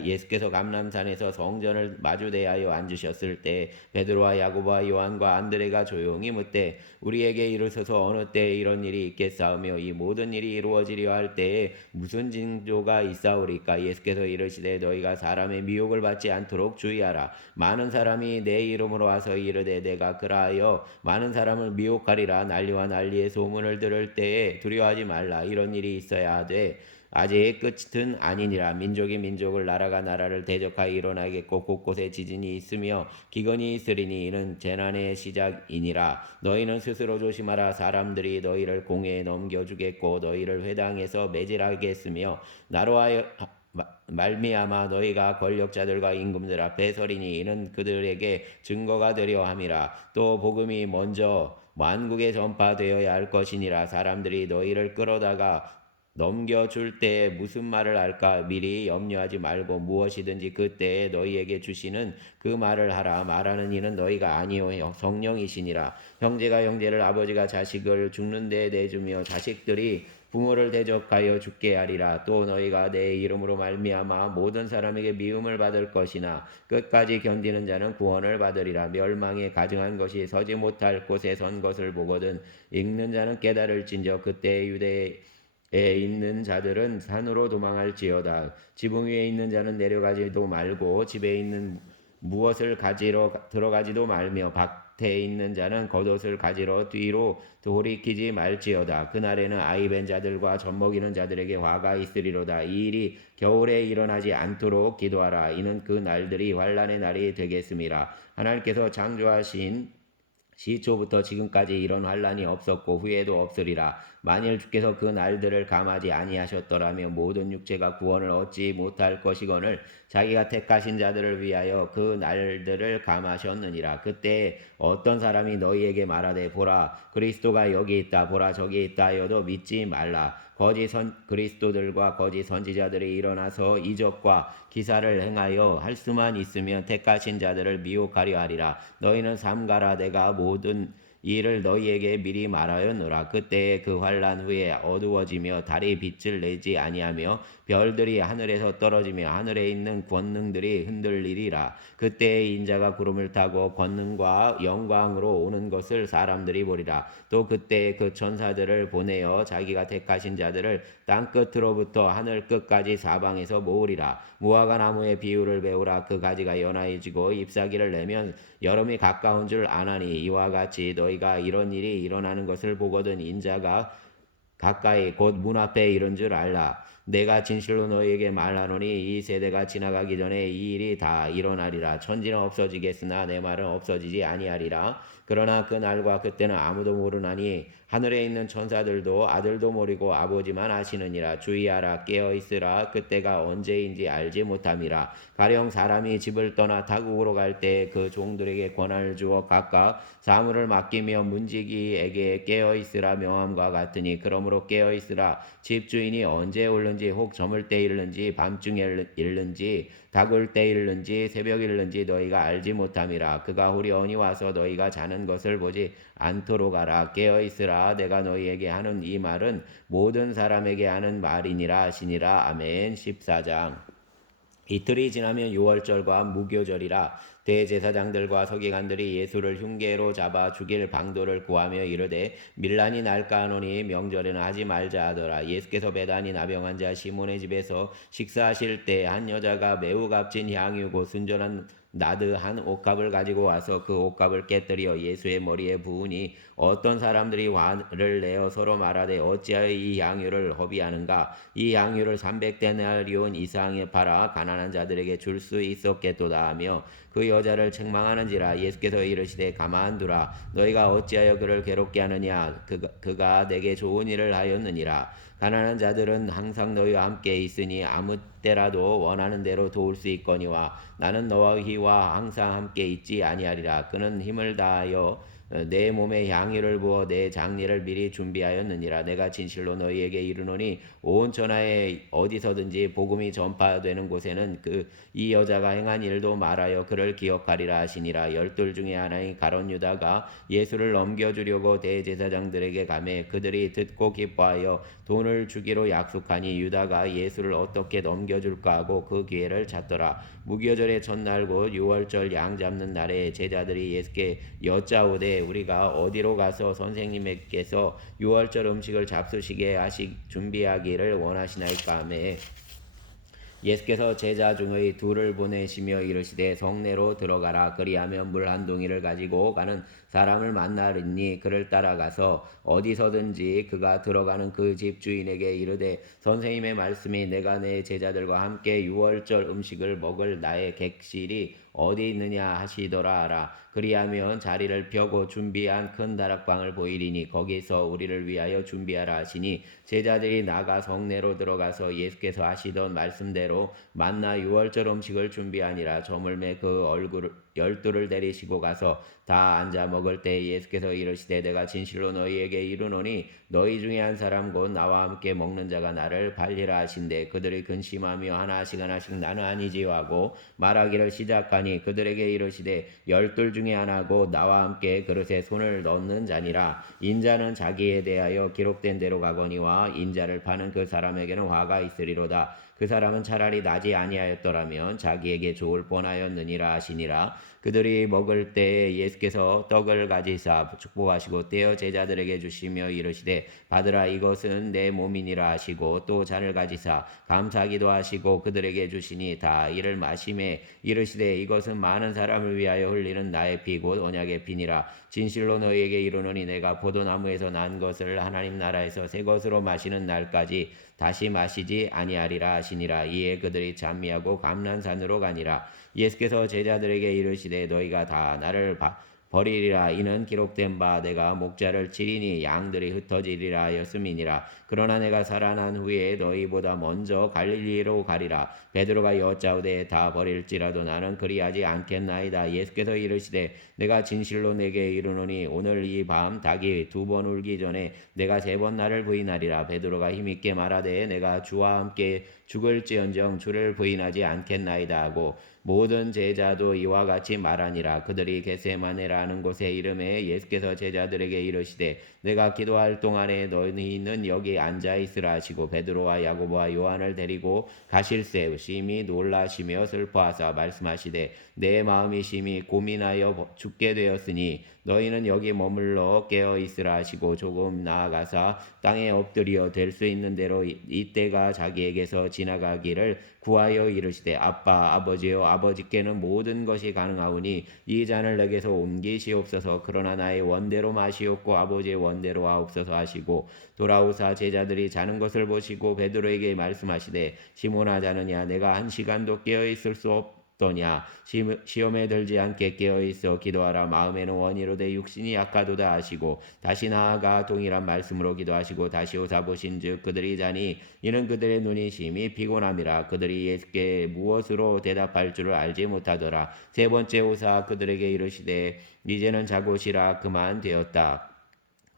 예수께서 감람산에서 성전을 마주대하여 앉으셨을 때 베드로와 야고보와 요한과 안드레가 조용히 묻되 우리에게 이르소서 어느 때에 이런 일이 있겠사오며 이 모든 일이 이루어지려 할 때에 무슨 징조가 있사오리까. 예수께서 이르시되 너희가 사람의 미혹을 받지 않도록 주의하라. 많은 사람이 내 이름으로 와서 이르되 내가 그라하여 많은 사람을 미혹하리라. 난리와 난리의 소문을 들을 때에 두려워하지 말라. 이런 일이 있어야 하되 아직 끝은 아니니라. 민족이 민족을 나라가 나라를 대적하여 일어나겠고 곳곳에 지진이 있으며 기근이 있으리니 이는 재난의 시작이니라. 너희는 스스로 조심하라. 사람들이 너희를 공회에 넘겨주겠고 너희를 회당에서 매질하겠으며 나로 하여 말미암아 너희가 권력자들과 임금들 앞에 서리니 이는 그들에게 증거가 되려 함이라. 또 복음이 먼저 만국에 전파되어야 할 것이니라. 사람들이 너희를 끌어다가 넘겨줄 때에 무슨 말을 할까 미리 염려하지 말고 무엇이든지 그때에 너희에게 주시는 그 말을 하라. 말하는 이는 너희가 아니요 성령이시니라. 형제가 형제를 아버지가 자식을 죽는 데에 내주며 자식들이 부모를 대적하여 죽게 하리라. 또 너희가 내 이름으로 말미암아 모든 사람에게 미움을 받을 것이나 끝까지 견디는 자는 구원을 받으리라. 멸망에 가증한 것이 서지 못할 곳에 선 것을 보거든 읽는 자는 깨달을진저 그때 유대에 있는 자들은 산으로 도망할지어다. 지붕 위에 있는 자는 내려가지도 말고 집에 있는 무엇을 가지러 들어가지도 말며 밭에 있는 자는 겉옷을 가지러 뒤로 돌이키지 말지어다. 그날에는 아이 벤 자들과 젖먹이는 자들에게 화가 있으리로다. 이 일이 겨울에 일어나지 않도록 기도하라. 이는 그 날들이 환난의 날이 되겠음이라. 하나님께서 창조하신 시초부터 지금까지 이런 환난이 없었고 후에도 없으리라. 만일 주께서 그 날들을 감하지 아니하셨더라면 모든 육체가 구원을 얻지 못할 것이거늘 자기가 택하신 자들을 위하여 그 날들을 감하셨느니라. 그때 어떤 사람이 너희에게 말하되 보라 그리스도가 여기 있다 보라 저기 있다 하여도 믿지 말라. 거짓 그리스도들과 거짓 선지자들이 일어나서 이적과 기사를 행하여 할 수만 있으면 택하신 자들을 미혹하려 하리라. 너희는 삼가라. 내가 모든 이를 너희에게 미리 말하였노라. 그때에 그 환난 후에 어두워지며 달이 빛을 내지 아니하며 별들이 하늘에서 떨어지며 하늘에 있는 권능들이 흔들리리라. 그때에 인자가 구름을 타고 권능과 영광으로 오는 것을 사람들이 보리라. 또 그때에 그 천사들을 보내어 자기가 택하신 자들을 땅 끝으로부터 하늘 끝까지 사방에서 모으리라. 무화과 나무의 비유를 배우라. 그 가지가 연하여지고 잎사귀를 내면 여름이 가까운 줄 아나니 이와 같이 너희가 이런 일이 일어나는 것을 보거든 인자가 가까이 곧 문 앞에 이른 줄 알라. 내가 진실로 너희에게 말하노니 이 세대가 지나가기 전에 이 일이 다 일어나리라. 천지는 없어지겠으나 내 말은 없어지지 아니하리라. 그러나 그 날과 그때는 아무도 모르나니 하늘에 있는 천사들도 아들도 모르고 아버지만 아시느니라. 주의하라. 깨어있으라. 그때가 언제인지 알지 못함이라. 가령 사람이 집을 떠나 타국으로 갈 때 그 종들에게 권한을 주어 각각 사물을 맡기며 문지기에게 깨어있으라 명함과 같으니 그러므로 깨어있으라. 집주인이 언제 오는지 이르는지 혹 저물 때 이르는지 밤중에 이르는지 다굴 때 이르는지 새벽 이르는지 너희가 알지 못함이라. 그가 후련히 와서 너희가 자는 것을 보지 않도록 하라. 깨어 있으라. 내가 너희에게 하는 이 말은 모든 사람에게 하는 말이니라 하시니라. 아멘. 14장. 이틀이 지나면 유월절과 무교절이라. 대제사장들과 서기관들이 예수를 흉계로 잡아 죽일 방도를 구하며 이르되 밀란이 날까 하노니 명절에는 하지 말자 하더라. 예수께서 베다니 나병한 자 시몬의 집에서 식사하실 때 한 여자가 매우 값진 향유고 순전한 나드 한 옥갑을 가지고 와서 그 옥갑을 깨뜨려 예수의 머리에 부으니 어떤 사람들이 화를 내어 서로 말하되 어찌하여 이 향유를 허비하는가. 이 향유를 300데나리온 이상에 팔아 가난한 자들에게 줄 수 있었겠도다 하며 그 여자를 책망하는지라. 예수께서 이르시되 가만두라. 너희가 어찌하여 그를 괴롭게 하느냐. 그가 내게 좋은 일을 하였느니라. 가난한 자들은 항상 너희와 함께 있으니 아무 때라도 원하는 대로 도울 수 있거니와 나는 너희와 항상 함께 있지 아니하리라. 그는 힘을 다하여 내 몸에 향유를 부어 내 장례를 미리 준비하였느니라. 내가 진실로 너희에게 이르노니 온 천하에 어디서든지 복음이 전파되는 곳에는 이 여자가 행한 일도 말하여 그를 기억하리라 하시니라. 12 중에 하나인 가룟 유다가 예수를 넘겨주려고 대제사장들에게 가매 그들이 듣고 기뻐하여 돈을 주기로 약속하니 유다가 예수를 어떻게 넘겨줄까 하고 그 기회를 찾더라. 무교절의 첫날 곧 유월절 양 잡는 날에 제자들이 예수께 여짜오되 우리가 어디로 가서 선생님께서 유월절 음식을 잡수시게 준비하기를 원하시나이까 하매 예수께서 제자 중의 둘을 보내시며 이르시되 성내로 들어가라. 그리하면 물 한 동이를 가지고 가는 사람을 만나리니 그를 따라가서 어디서든지 그가 들어가는 그 집 주인에게 이르되 선생님의 말씀이 내가 내 제자들과 함께 유월절 음식을 먹을 나의 객실이 어디 있느냐 하시더라 하라. 그리하면 자리를 펴고 준비한 큰 다락방을 보이리니 거기서 우리를 위하여 준비하라 하시니 제자들이 나가 성내로 들어가서 예수께서 하시던 말씀대로 만나 유월절 음식을 준비하니라. 저물매 그 얼굴 12를 데리시고 가서 다 앉아 먹을 때 예수께서 이르시되 내가 진실로 너희에게 이르노니 너희 중에 한 사람 곧 나와 함께 먹는 자가 나를 발리라 하신대. 그들이 근심하며 하나씩 나는 아니지요 하고 말하기를 시작하니 그들에게 이르시되 12 중에 하나고 나와 함께 그릇에 손을 넣는 자니라. 인자는 자기에 대하여 기록된 대로 가거니와 인자를 파는 그 사람에게는 화가 있으리로다. 그 사람은 차라리 나지 아니하였더라면 자기에게 좋을 뻔하였느니라 하시니라. 그들이 먹을 때에 예수께서 떡을 가지사 축복하시고 떼어 제자들에게 주시며 이르시되 받으라 이것은 내 몸이니라 하시고 또 잔을 가지사 감사하기도 하시고 그들에게 주시니 다 이를 마시매 이르시되 이것은 많은 사람을 위하여 흘리는 나의 피 곧 언약의 피니라. 진실로 너희에게 이르노니 내가 포도나무에서 난 것을 하나님 나라에서 새 것으로 마시는 날까지 다시 마시지 아니하리라 하시니라. 이에 그들이 찬미하고 감난산으로 가니라. 예수께서 제자들에게 이르시되 너희가 다 나를 버리리라. 이는 기록된 바 내가 목자를 치리니 양들이 흩어지리라 하였음이니라. 그러나 내가 살아난 후에 너희보다 먼저 갈릴리로 가리라. 베드로가 여짜오되 다 버릴지라도 나는 그리하지 않겠나이다. 예수께서 이르시되 내가 진실로 내게 이르노니 오늘 이 밤 닭이 2번 울기 전에 내가 3번 나를 부인하리라. 베드로가 힘있게 말하되 내가 주와 함께 죽을지언정 주를 부인하지 않겠나이다 하고 모든 제자도 이와 같이 말하니라. 그들이 겟세마네라는 곳에 이름에 예수께서 제자들에게 이르시되 내가 기도할 동안에 너희는 여기 앉아 있으라 하시고 베드로와 야고보와 요한을 데리고 가실새 심히 놀라시며 슬퍼하사 말씀하시되 내 마음이 심히 고민하여 죽게 되었으니 너희는 여기 머물러 깨어 있으라 하시고 조금 나아가사 땅에 엎드려 될 수 있는 대로 이때가 자기에게서 지나가기를 구하여 이르시되 아빠 아버지여 아버지께는 모든 것이 가능하오니 이 잔을 내게서 옮기시옵소서. 그러나 나의 원대로 마시옵고 아버지의 원대로 하옵소서 하시고 돌아오사 제자들이 자는 것을 보시고 베드로에게 말씀하시되 시몬아 자느냐 내가 1시간도 깨어 있을 수 없더냐. 시험에 들지 않게 깨어있어 기도하라. 마음에는 원이로되 육신이 약하도다 하시고 다시 나아가 동일한 말씀으로 기도하시고 다시 오사 보신즉 그들이 자니 이는 그들의 눈이 심히 피곤함이라. 그들이 예수께 무엇으로 대답할 줄을 알지 못하더라. 3번째 오사 그들에게 이르시되 이제는 자고 쉬라. 그만 되었다.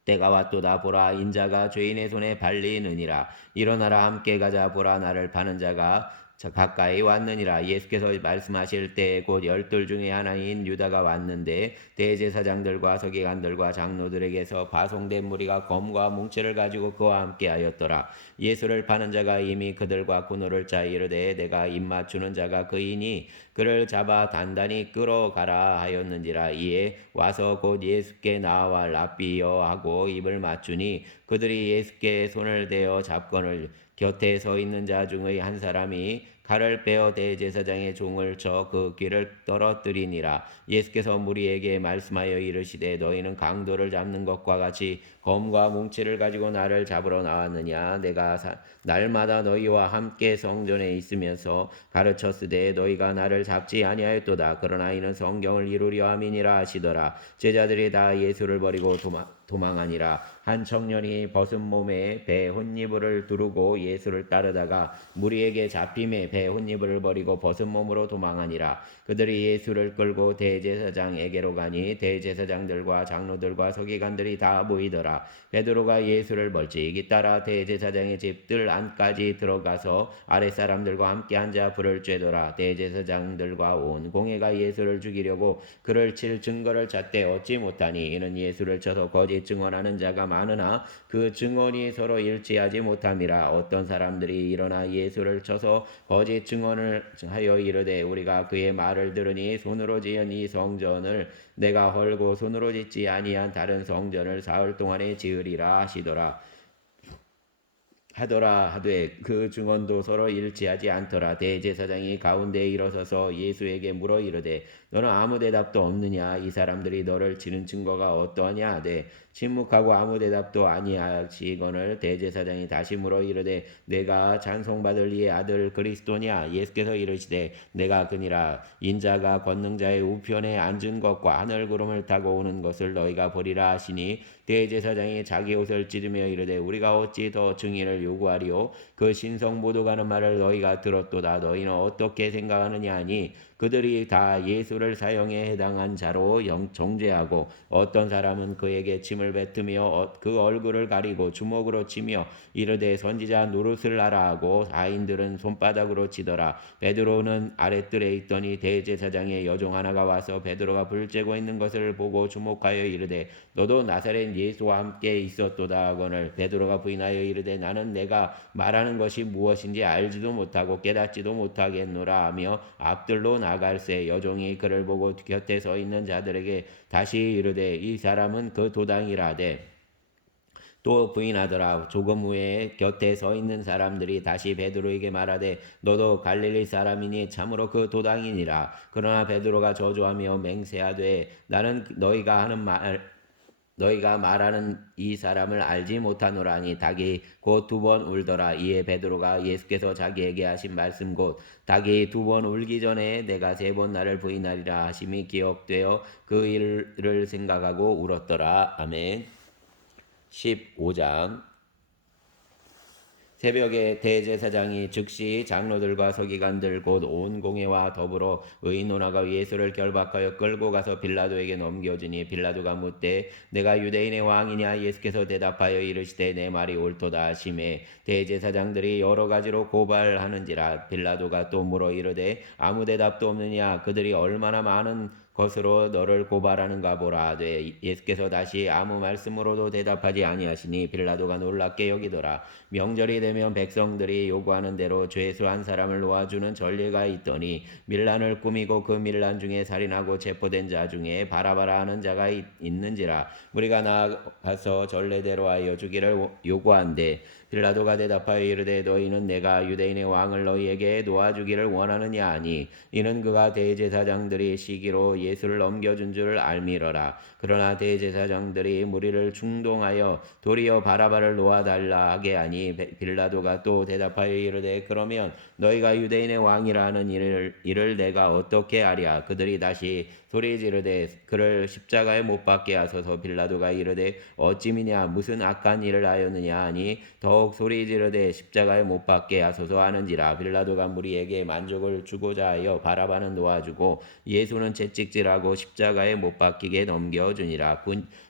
때가 왔도다. 보라, 인자가 죄인의 손에 발리느니라. 일어나라, 함께 가자. 보라, 나를 파는 자가 가까이 왔느니라. 예수께서 말씀하실 때 곧 열둘 중에 하나인 유다가 왔는데 대제사장들과 서기관들과 장로들에게서 파송된 무리가 검과 뭉치를 가지고 그와 함께 하였더라. 예수를 파는 자가 이미 그들과 군호를 짜 이르되 내가 입맞추는 자가 그이니 그를 잡아 단단히 끌어가라 하였는지라. 이에 와서 곧 예수께 나와 랍비여 하고 입을 맞추니 그들이 예수께 손을 대어 잡거늘 곁에 서 있는 자 중의 한 사람이 칼을 빼어 대제사장의 종을 쳐 그 귀를 떨어뜨리니라. 예수께서 무리에게 말씀하여 이르시되 너희는 강도를 잡는 것과 같이 검과 뭉치를 가지고 나를 잡으러 나왔느냐. 내가 날마다 너희와 함께 성전에 있으면서 가르쳤으되 너희가 나를 잡지 아니하였도다. 그러나 이는 성경을 이루려 함이니라 하시더라. 제자들이 다 예수를 버리고 도망하니라. 한 청년이 벗은 몸에 배 혼이불을 두르고 예수를 따르다가 무리에게 잡힘에 배 혼이불을 버리고 벗은 몸으로 도망하니라. 그들이 예수를 끌고 대제사장에게로 가니 대제사장들과 장로들과 서기관들이 다 모이더라. 베드로가 예수를 멀찍이 따라 대제사장의 집들 안까지 들어가서 아랫사람들과 함께 앉아 불을 쬐더라. 대제사장들과 온 공회가 예수를 죽이려고 그를 칠 증거를 찾되 얻지 못하니 이는 예수를 쳐서 거짓 증언하는 자가 많으나 그 증언이 서로 일치하지 못함이라. 어떤 사람들이 일어나 예수를 쳐서 거짓 증언을 하여 이르되 우리가 그의 말을 들으니 손으로 지은 이 성전을 내가 헐고 손으로 짓지 아니한 다른 성전을 사흘 동안에 지으리라 하더라. 하되 그 증언도 서로 일치하지 않더라. 대제사장이 가운데에 일어서서 예수에게 물어 이르되 너는 아무 대답도 없느냐. 이 사람들이 너를 치는 증거가 어떠하냐 하되 침묵하고 아무 대답도 아니하시거늘 대제사장이 다시 물어 이르되 내가 찬송받을 이의 아들 그리스도냐. 예수께서 이르시되 내가 그니라. 인자가 권능자의 우편에 앉은 것과 하늘 구름을 타고 오는 것을 너희가 보리라 하시니 대제사장이 자기 옷을 찢으며 이르되 우리가 어찌 더 증인을 요구하리요. 그 신성 모독하는 말을 너희가 들었도다. 너희는 어떻게 생각하느냐 하니 그들이 다 예수를 사형에 해당한 자로 정죄하고 어떤 사람은 그에게 침을 뱉으며 그 얼굴을 가리고 주먹으로 치며 이르되 선지자 노릇을 하라 하고 사인들은 손바닥으로 치더라. 베드로는 아랫뜰에 있더니 대제사장의 여종 하나가 와서 베드로가 불 쬐고 있는 것을 보고 주목하여 이르되 너도 나사렛 예수와 함께 있었도다 하거늘 베드로가 부인하여 이르되 나는 내가 말하는 것이 무엇인지 알지도 못하고 깨닫지도 못하겠노라 하며 앞들로 나갈새. 여종이 그를 보고 곁에 서 있는 자들에게 다시 이르되 이 사람은 그 도당이라되 또 부인하더라. 조금 후에 곁에 서 있는 사람들이 다시 베드로에게 말하되 너도 갈릴리 사람이니 참으로 그 도당이니라. 그러나 베드로가 저주하며 맹세하되 나는 너희가 말하는 이 사람을 알지 못하노라니. 닭이 곧 두 번 울더라. 이에 베드로가 예수께서 자기에게 하신 말씀 곧 닭이 두 번 울기 전에 내가 세 번 나를 부인하리라 하심이 기억되어 그 일을 생각하고 울었더라. 아멘. 15장. 새벽에 대제사장이 즉시 장로들과 서기관들 곧 온 공회와 더불어 의논하가 예수를 결박하여 끌고 가서 빌라도에게 넘겨주니 빌라도가 묻되 내가 유대인의 왕이냐. 예수께서 대답하여 이르시되 내 말이 옳도다 하시매 대제사장들이 여러 가지로 고발하는지라. 빌라도가 또 물어 이르되 아무 대답도 없느냐. 그들이 얼마나 많은 것으로 너를 고발하는가 보라 하되 예수께서 다시 아무 말씀으로도 대답하지 아니하시니 빌라도가 놀랍게 여기더라. 명절이 되면 백성들이 요구하는 대로 죄수한 사람을 놓아주는 전례가 있더니 밀란을 꾸미고 그 밀란 중에 살인하고 체포된 자 중에 바라바라 하는 자가 있는지라. 우리가 나가서 전례대로 하여 주기를 요구한대. 빌라도가 대답하여 이르되 너희는 내가 유대인의 왕을 너희에게 놓아주기를 원하느냐 하니 이는 그가 대제사장들이 시기로 예수를 넘겨준 줄 알미러라. 그러나 대제사장들이 무리를 충동하여 도리어 바라바를 놓아달라 하게 하니 빌라도가 또 대답하여 이르되 그러면 너희가 유대인의 왕이라 하는 일을 내가 어떻게 하랴. 그들이 다시 소리 지르되 그를 십자가에 못 박게 하소서. 빌라도가 이르되 어찌미냐 무슨 악한 일을 하였느냐 하니 더욱 소리 지르되 십자가에 못 박게 하소서 하는지라. 빌라도가 무리에게 만족을 주고자 하여 바라바는 놓아주고 예수는 채찍질 도둑질하고 십자가에 못 박히게 넘겨주니라.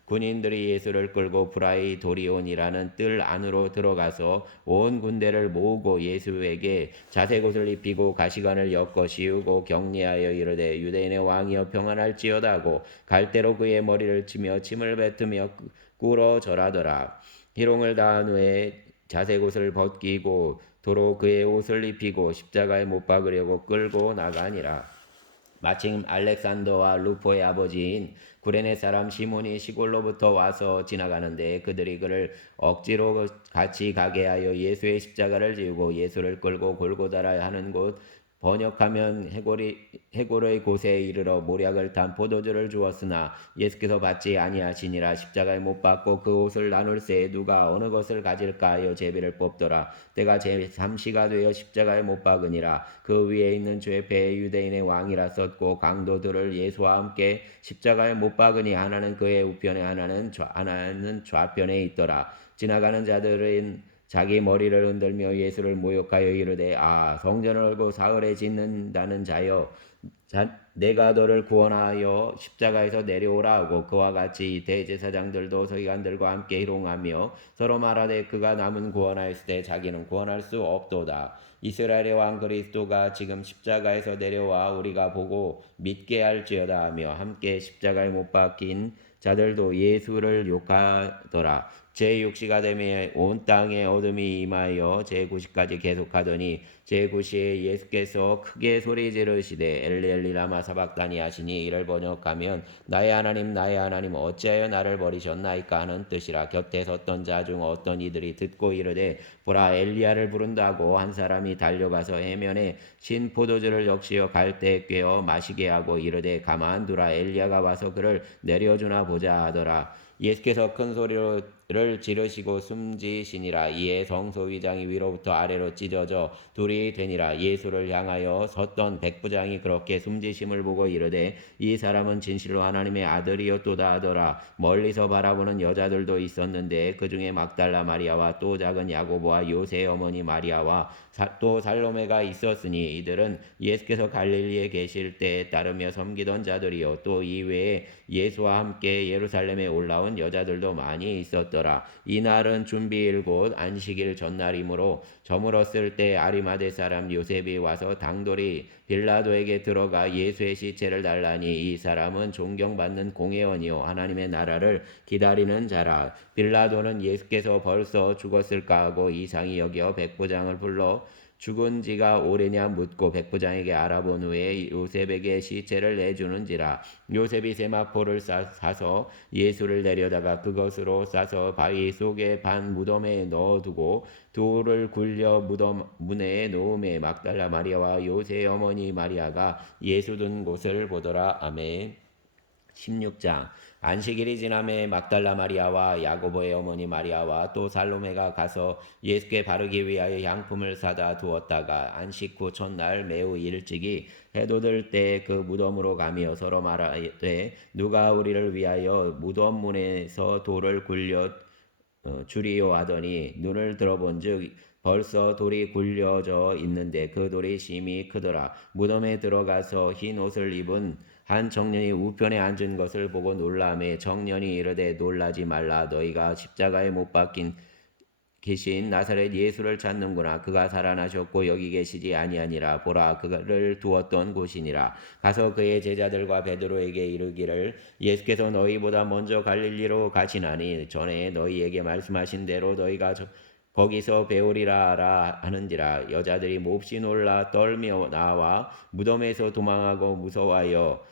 군인들이 예수를 끌고 브라이도리온이라는 뜰 안으로 들어가서 온 군대를 모으고 예수에게 자색옷을 입히고 가시관을 엮어 씌우고 격리하여 이르되 유대인의 왕이여 평안할지어다 하고 갈대로 그의 머리를 치며 침을 뱉으며 꿇어 절하더라. 희롱을 다한 후에 자색옷을 벗기고 도로 그의 옷을 입히고 십자가에 못 박으려고 끌고 나가니라. 마침 알렉산더와 루포의 아버지인 구레네 사람 시몬이 시골로부터 와서 지나가는데 그들이 그를 억지로 같이 가게 하여 예수의 십자가를 지우고 예수를 끌고 골고다라 하는 곳 번역하면 해골의 곳에 이르러 모략을 탄 포도주를 주었으나 예수께서 받지 아니하시니라. 십자가에 못 박고 그 옷을 나눌새 누가 어느 것을 가질까 하여 제비를 뽑더라. 때가 제3시가 되어 십자가에 못 박으니라. 그 위에 있는 죄패 유대인의 왕이라 썼고 강도들을 예수와 함께 십자가에 못 박으니 하나는 그의 우편에 하나는 좌편에 있더라. 지나가는 자들은 자기 머리를 흔들며 예수를 모욕하여 이르되 성전을 얼고 사흘에 짓는다는 자여 내가 너를 구원하여 십자가에서 내려오라 하고 그와 같이 대제사장들도 서기관들과 함께 희롱하며 서로 말하되 그가 남은 구원하였을 때 자기는 구원할 수 없도다. 이스라엘의 왕 그리스도가 지금 십자가에서 내려와 우리가 보고 믿게 할지어다 하며 함께 십자가에 못 박힌 자들도 예수를 욕하더라. 제6시가 되매 온 땅에 어둠이 임하여 제9시까지 계속하더니 제9시에 예수께서 크게 소리 지르시되 엘리 라마 사박다니 하시니 이를 번역하면 나의 하나님 어찌하여 나를 버리셨나이까 하는 뜻이라. 곁에 섰던 자 중 어떤 이들이 듣고 이르되 보라 엘리야를 부른다고 한 사람이 달려가서 해면에 신 포도주를 역시여 갈대에 꿰어 마시게 하고 이르되 가만두라 엘리야가 와서 그를 내려주나 보자 하더라. 예수께서 큰 소리를 지르시고 숨지시니라. 이에 성소위장이 위로부터 아래로 찢어져 둘이 되니라. 예수를 향하여 섰던 백부장이 그렇게 숨지심을 보고 이르되 이 사람은 진실로 하나님의 아들이었도다 하더라. 멀리서 바라보는 여자들도 있었는데 그 중에 막달라 마리아와 또 작은 야고보와 요새의 어머니 마리아와 또 살로메가 있었으니 이들은 예수께서 갈릴리에 계실 때에 따르며 섬기던 자들이요 또 이외에 예수와 함께 예루살렘에 올라온 여자들도 많이 있었더라. 이날은 준비일 곧 안식일 전날이므로 저물었을 때 아리마대 사람 요셉이 와서 당돌이 빌라도에게 들어가 예수의 시체를 달라니 이 사람은 존경받는 공회원이요 하나님의 나라를 기다리는 자라. 빌라도는 예수께서 벌써 죽었을까 하고 이상히 여겨 백부장을 불러 죽은 지가 오래냐 묻고 백부장에게 알아본 후에 요셉에게 시체를 내주는지라. 요셉이 세마포를 사서 예수를 내려다가 그것으로 싸서 바위 속에 반 무덤에 넣어두고 돌을 굴려 무덤 문에 놓음에 막달라 마리아와 요새의 어머니 마리아가 예수 든 곳을 보더라. 아멘. 16장 안식일이 지남에 막달라 마리아와 야고보의 어머니 마리아와 또 살로메가 가서 예수께 바르기 위하여 향품을 사다 두었다가 안식 후 첫날 매우 일찍이 해돋을 때 그 무덤으로 가며 서로 말하되 누가 우리를 위하여 무덤 문에서 돌을 굴려 주리요 하더니 눈을 들어본즉 벌써 돌이 굴려져 있는데 그 돌이 심히 크더라. 무덤에 들어가서 흰 옷을 입은 한 청년이 우편에 앉은 것을 보고 놀라매 청년이 이르되 놀라지 말라. 너희가 십자가에 못 박힌 계신 나사렛 예수를 찾는구나. 그가 살아나셨고 여기 계시지 아니하니라. 보라 그를 두었던 곳이니라. 가서 그의 제자들과 베드로에게 이르기를 예수께서 너희보다 먼저 갈릴리로 가시나니 전에 너희에게 말씀하신 대로 너희가 거기서 배우리라 하는지라. 여자들이 몹시 놀라 떨며 나와 무덤에서 도망하고 무서워하여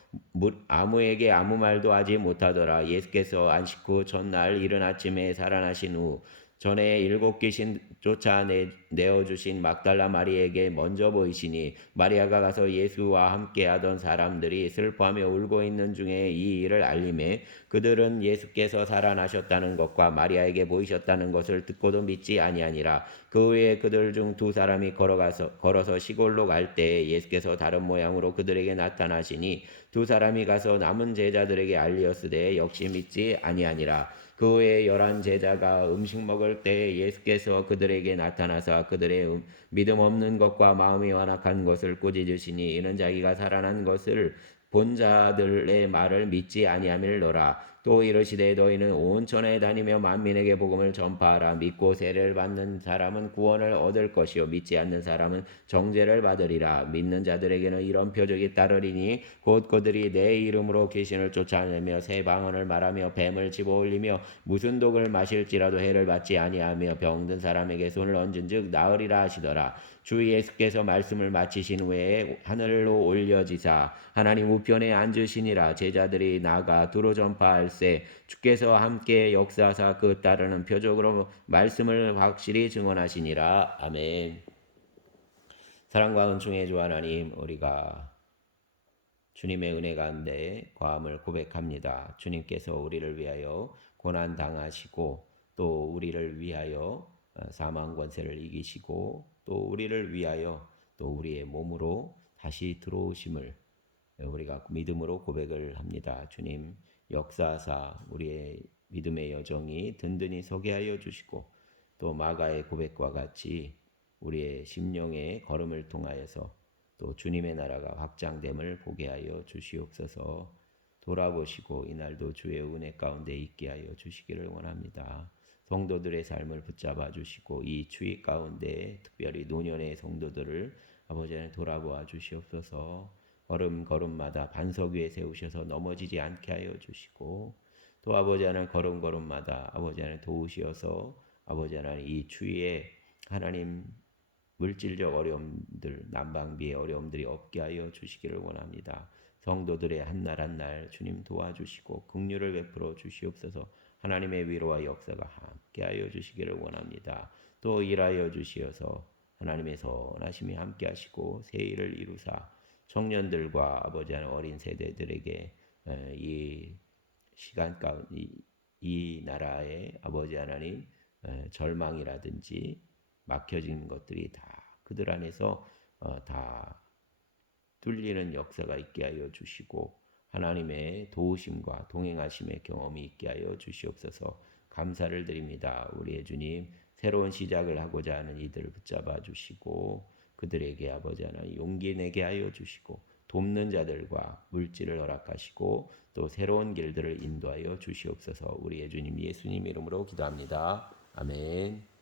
아무에게 아무 말도 하지 못하더라. 예수께서 안식 후 첫날 이른 아침에 살아나신 후 전에 7 귀신 쫓아내어주신 막달라 마리에게 먼저 보이시니 마리아가 가서 예수와 함께 하던 사람들이 슬퍼하며 울고 있는 중에 이 일을 알림해 그들은 예수께서 살아나셨다는 것과 마리아에게 보이셨다는 것을 듣고도 믿지 아니하니라. 그 후에 그들 중 2 사람이 걸어서 시골로 갈 때 예수께서 다른 모양으로 그들에게 나타나시니 2 사람이 가서 남은 제자들에게 알리었으되 역시 믿지 아니하니라. 그 후에 11 제자가 음식 먹을 때 예수께서 그들에게 나타나사 그들의 믿음 없는 것과 마음이 완악한 것을 꾸짖으시니 이는 자기가 살아난 것을 본 자들의 말을 믿지 아니함일러라. 또 이르시되 너희는 온 천하에 다니며 만민에게 복음을 전파하라. 믿고 세례를 받는 사람은 구원을 얻을 것이요 믿지 않는 사람은 정죄를 받으리라. 믿는 자들에게는 이런 표적이 따르리니 곧 그들이 내 이름으로 귀신을 쫓아내며 새 방언을 말하며 뱀을 집어올리며 무슨 독을 마실지라도 해를 받지 아니하며 병든 사람에게 손을 얹은즉 나으리라 하시더라. 주 예수께서 말씀을 마치신 후에 하늘로 올려지사 하나님 우편에 앉으시니라. 제자들이 나가 두루 전파할세 주께서 함께 역사하사 그 따르는 표적으로 말씀을 확실히 증언하시니라. 아멘. 사랑과 은총의 주 하나님, 우리가 주님의 은혜 가운데 과함을 고백합니다. 주님께서 우리를 위하여 고난 당하시고 또 우리를 위하여 사망 권세를 이기시고 또 우리를 위하여 또 우리의 몸으로 다시 들어오심을 우리가 믿음으로 고백을 합니다. 주님 역사하사 우리의 믿음의 여정이 든든히 서게 하여 주시고 또 마가의 고백과 같이 우리의 심령의 걸음을 통하여서 또 주님의 나라가 확장됨을 보게 하여 주시옵소서. 돌아보시고 이날도 주의 은혜 가운데 있게 하여 주시기를 원합니다. 성도들의 삶을 붙잡아 주시고 이 추위 가운데 특별히 노년의 성도들을 아버지 하나님 돌아보아 주시옵소서. 걸음걸음마다 반석 위에 세우셔서 넘어지지 않게 하여 주시고 또 아버지 하나님 걸음걸음마다 아버지 하나님 도우시어서 아버지 하나님 이 추위에 하나님 물질적 어려움들, 난방비의 어려움들이 없게 하여 주시기를 원합니다. 성도들의 한날 한날 주님 도와주시고 긍휼을 베풀어 주시옵소서. 하나님의 위로와 역사가 함께 하여 주시기를 원합니다. 또 일하여 주시어서 하나님의 선하심이 함께 하시고 새 일을 이루사 청년들과 아버지 하나님 어린 세대들에게 이 시간 가운데 이 나라의 아버지 하나님 절망이라든지 막혀진 것들이 다 그들 안에서 다 뚫리는 역사가 있게 하여 주시고 하나님의 도우심과 동행하심의 경험이 있게 하여 주시옵소서. 감사를 드립니다. 우리의 주님 새로운 시작을 하고자 하는 이들을 붙잡아 주시고 그들에게 아버지 하나님 용기 내게 하여 주시고 돕는 자들과 물질을 허락하시고 또 새로운 길들을 인도하여 주시옵소서. 우리의 주님 예수님 이름으로 기도합니다. 아멘.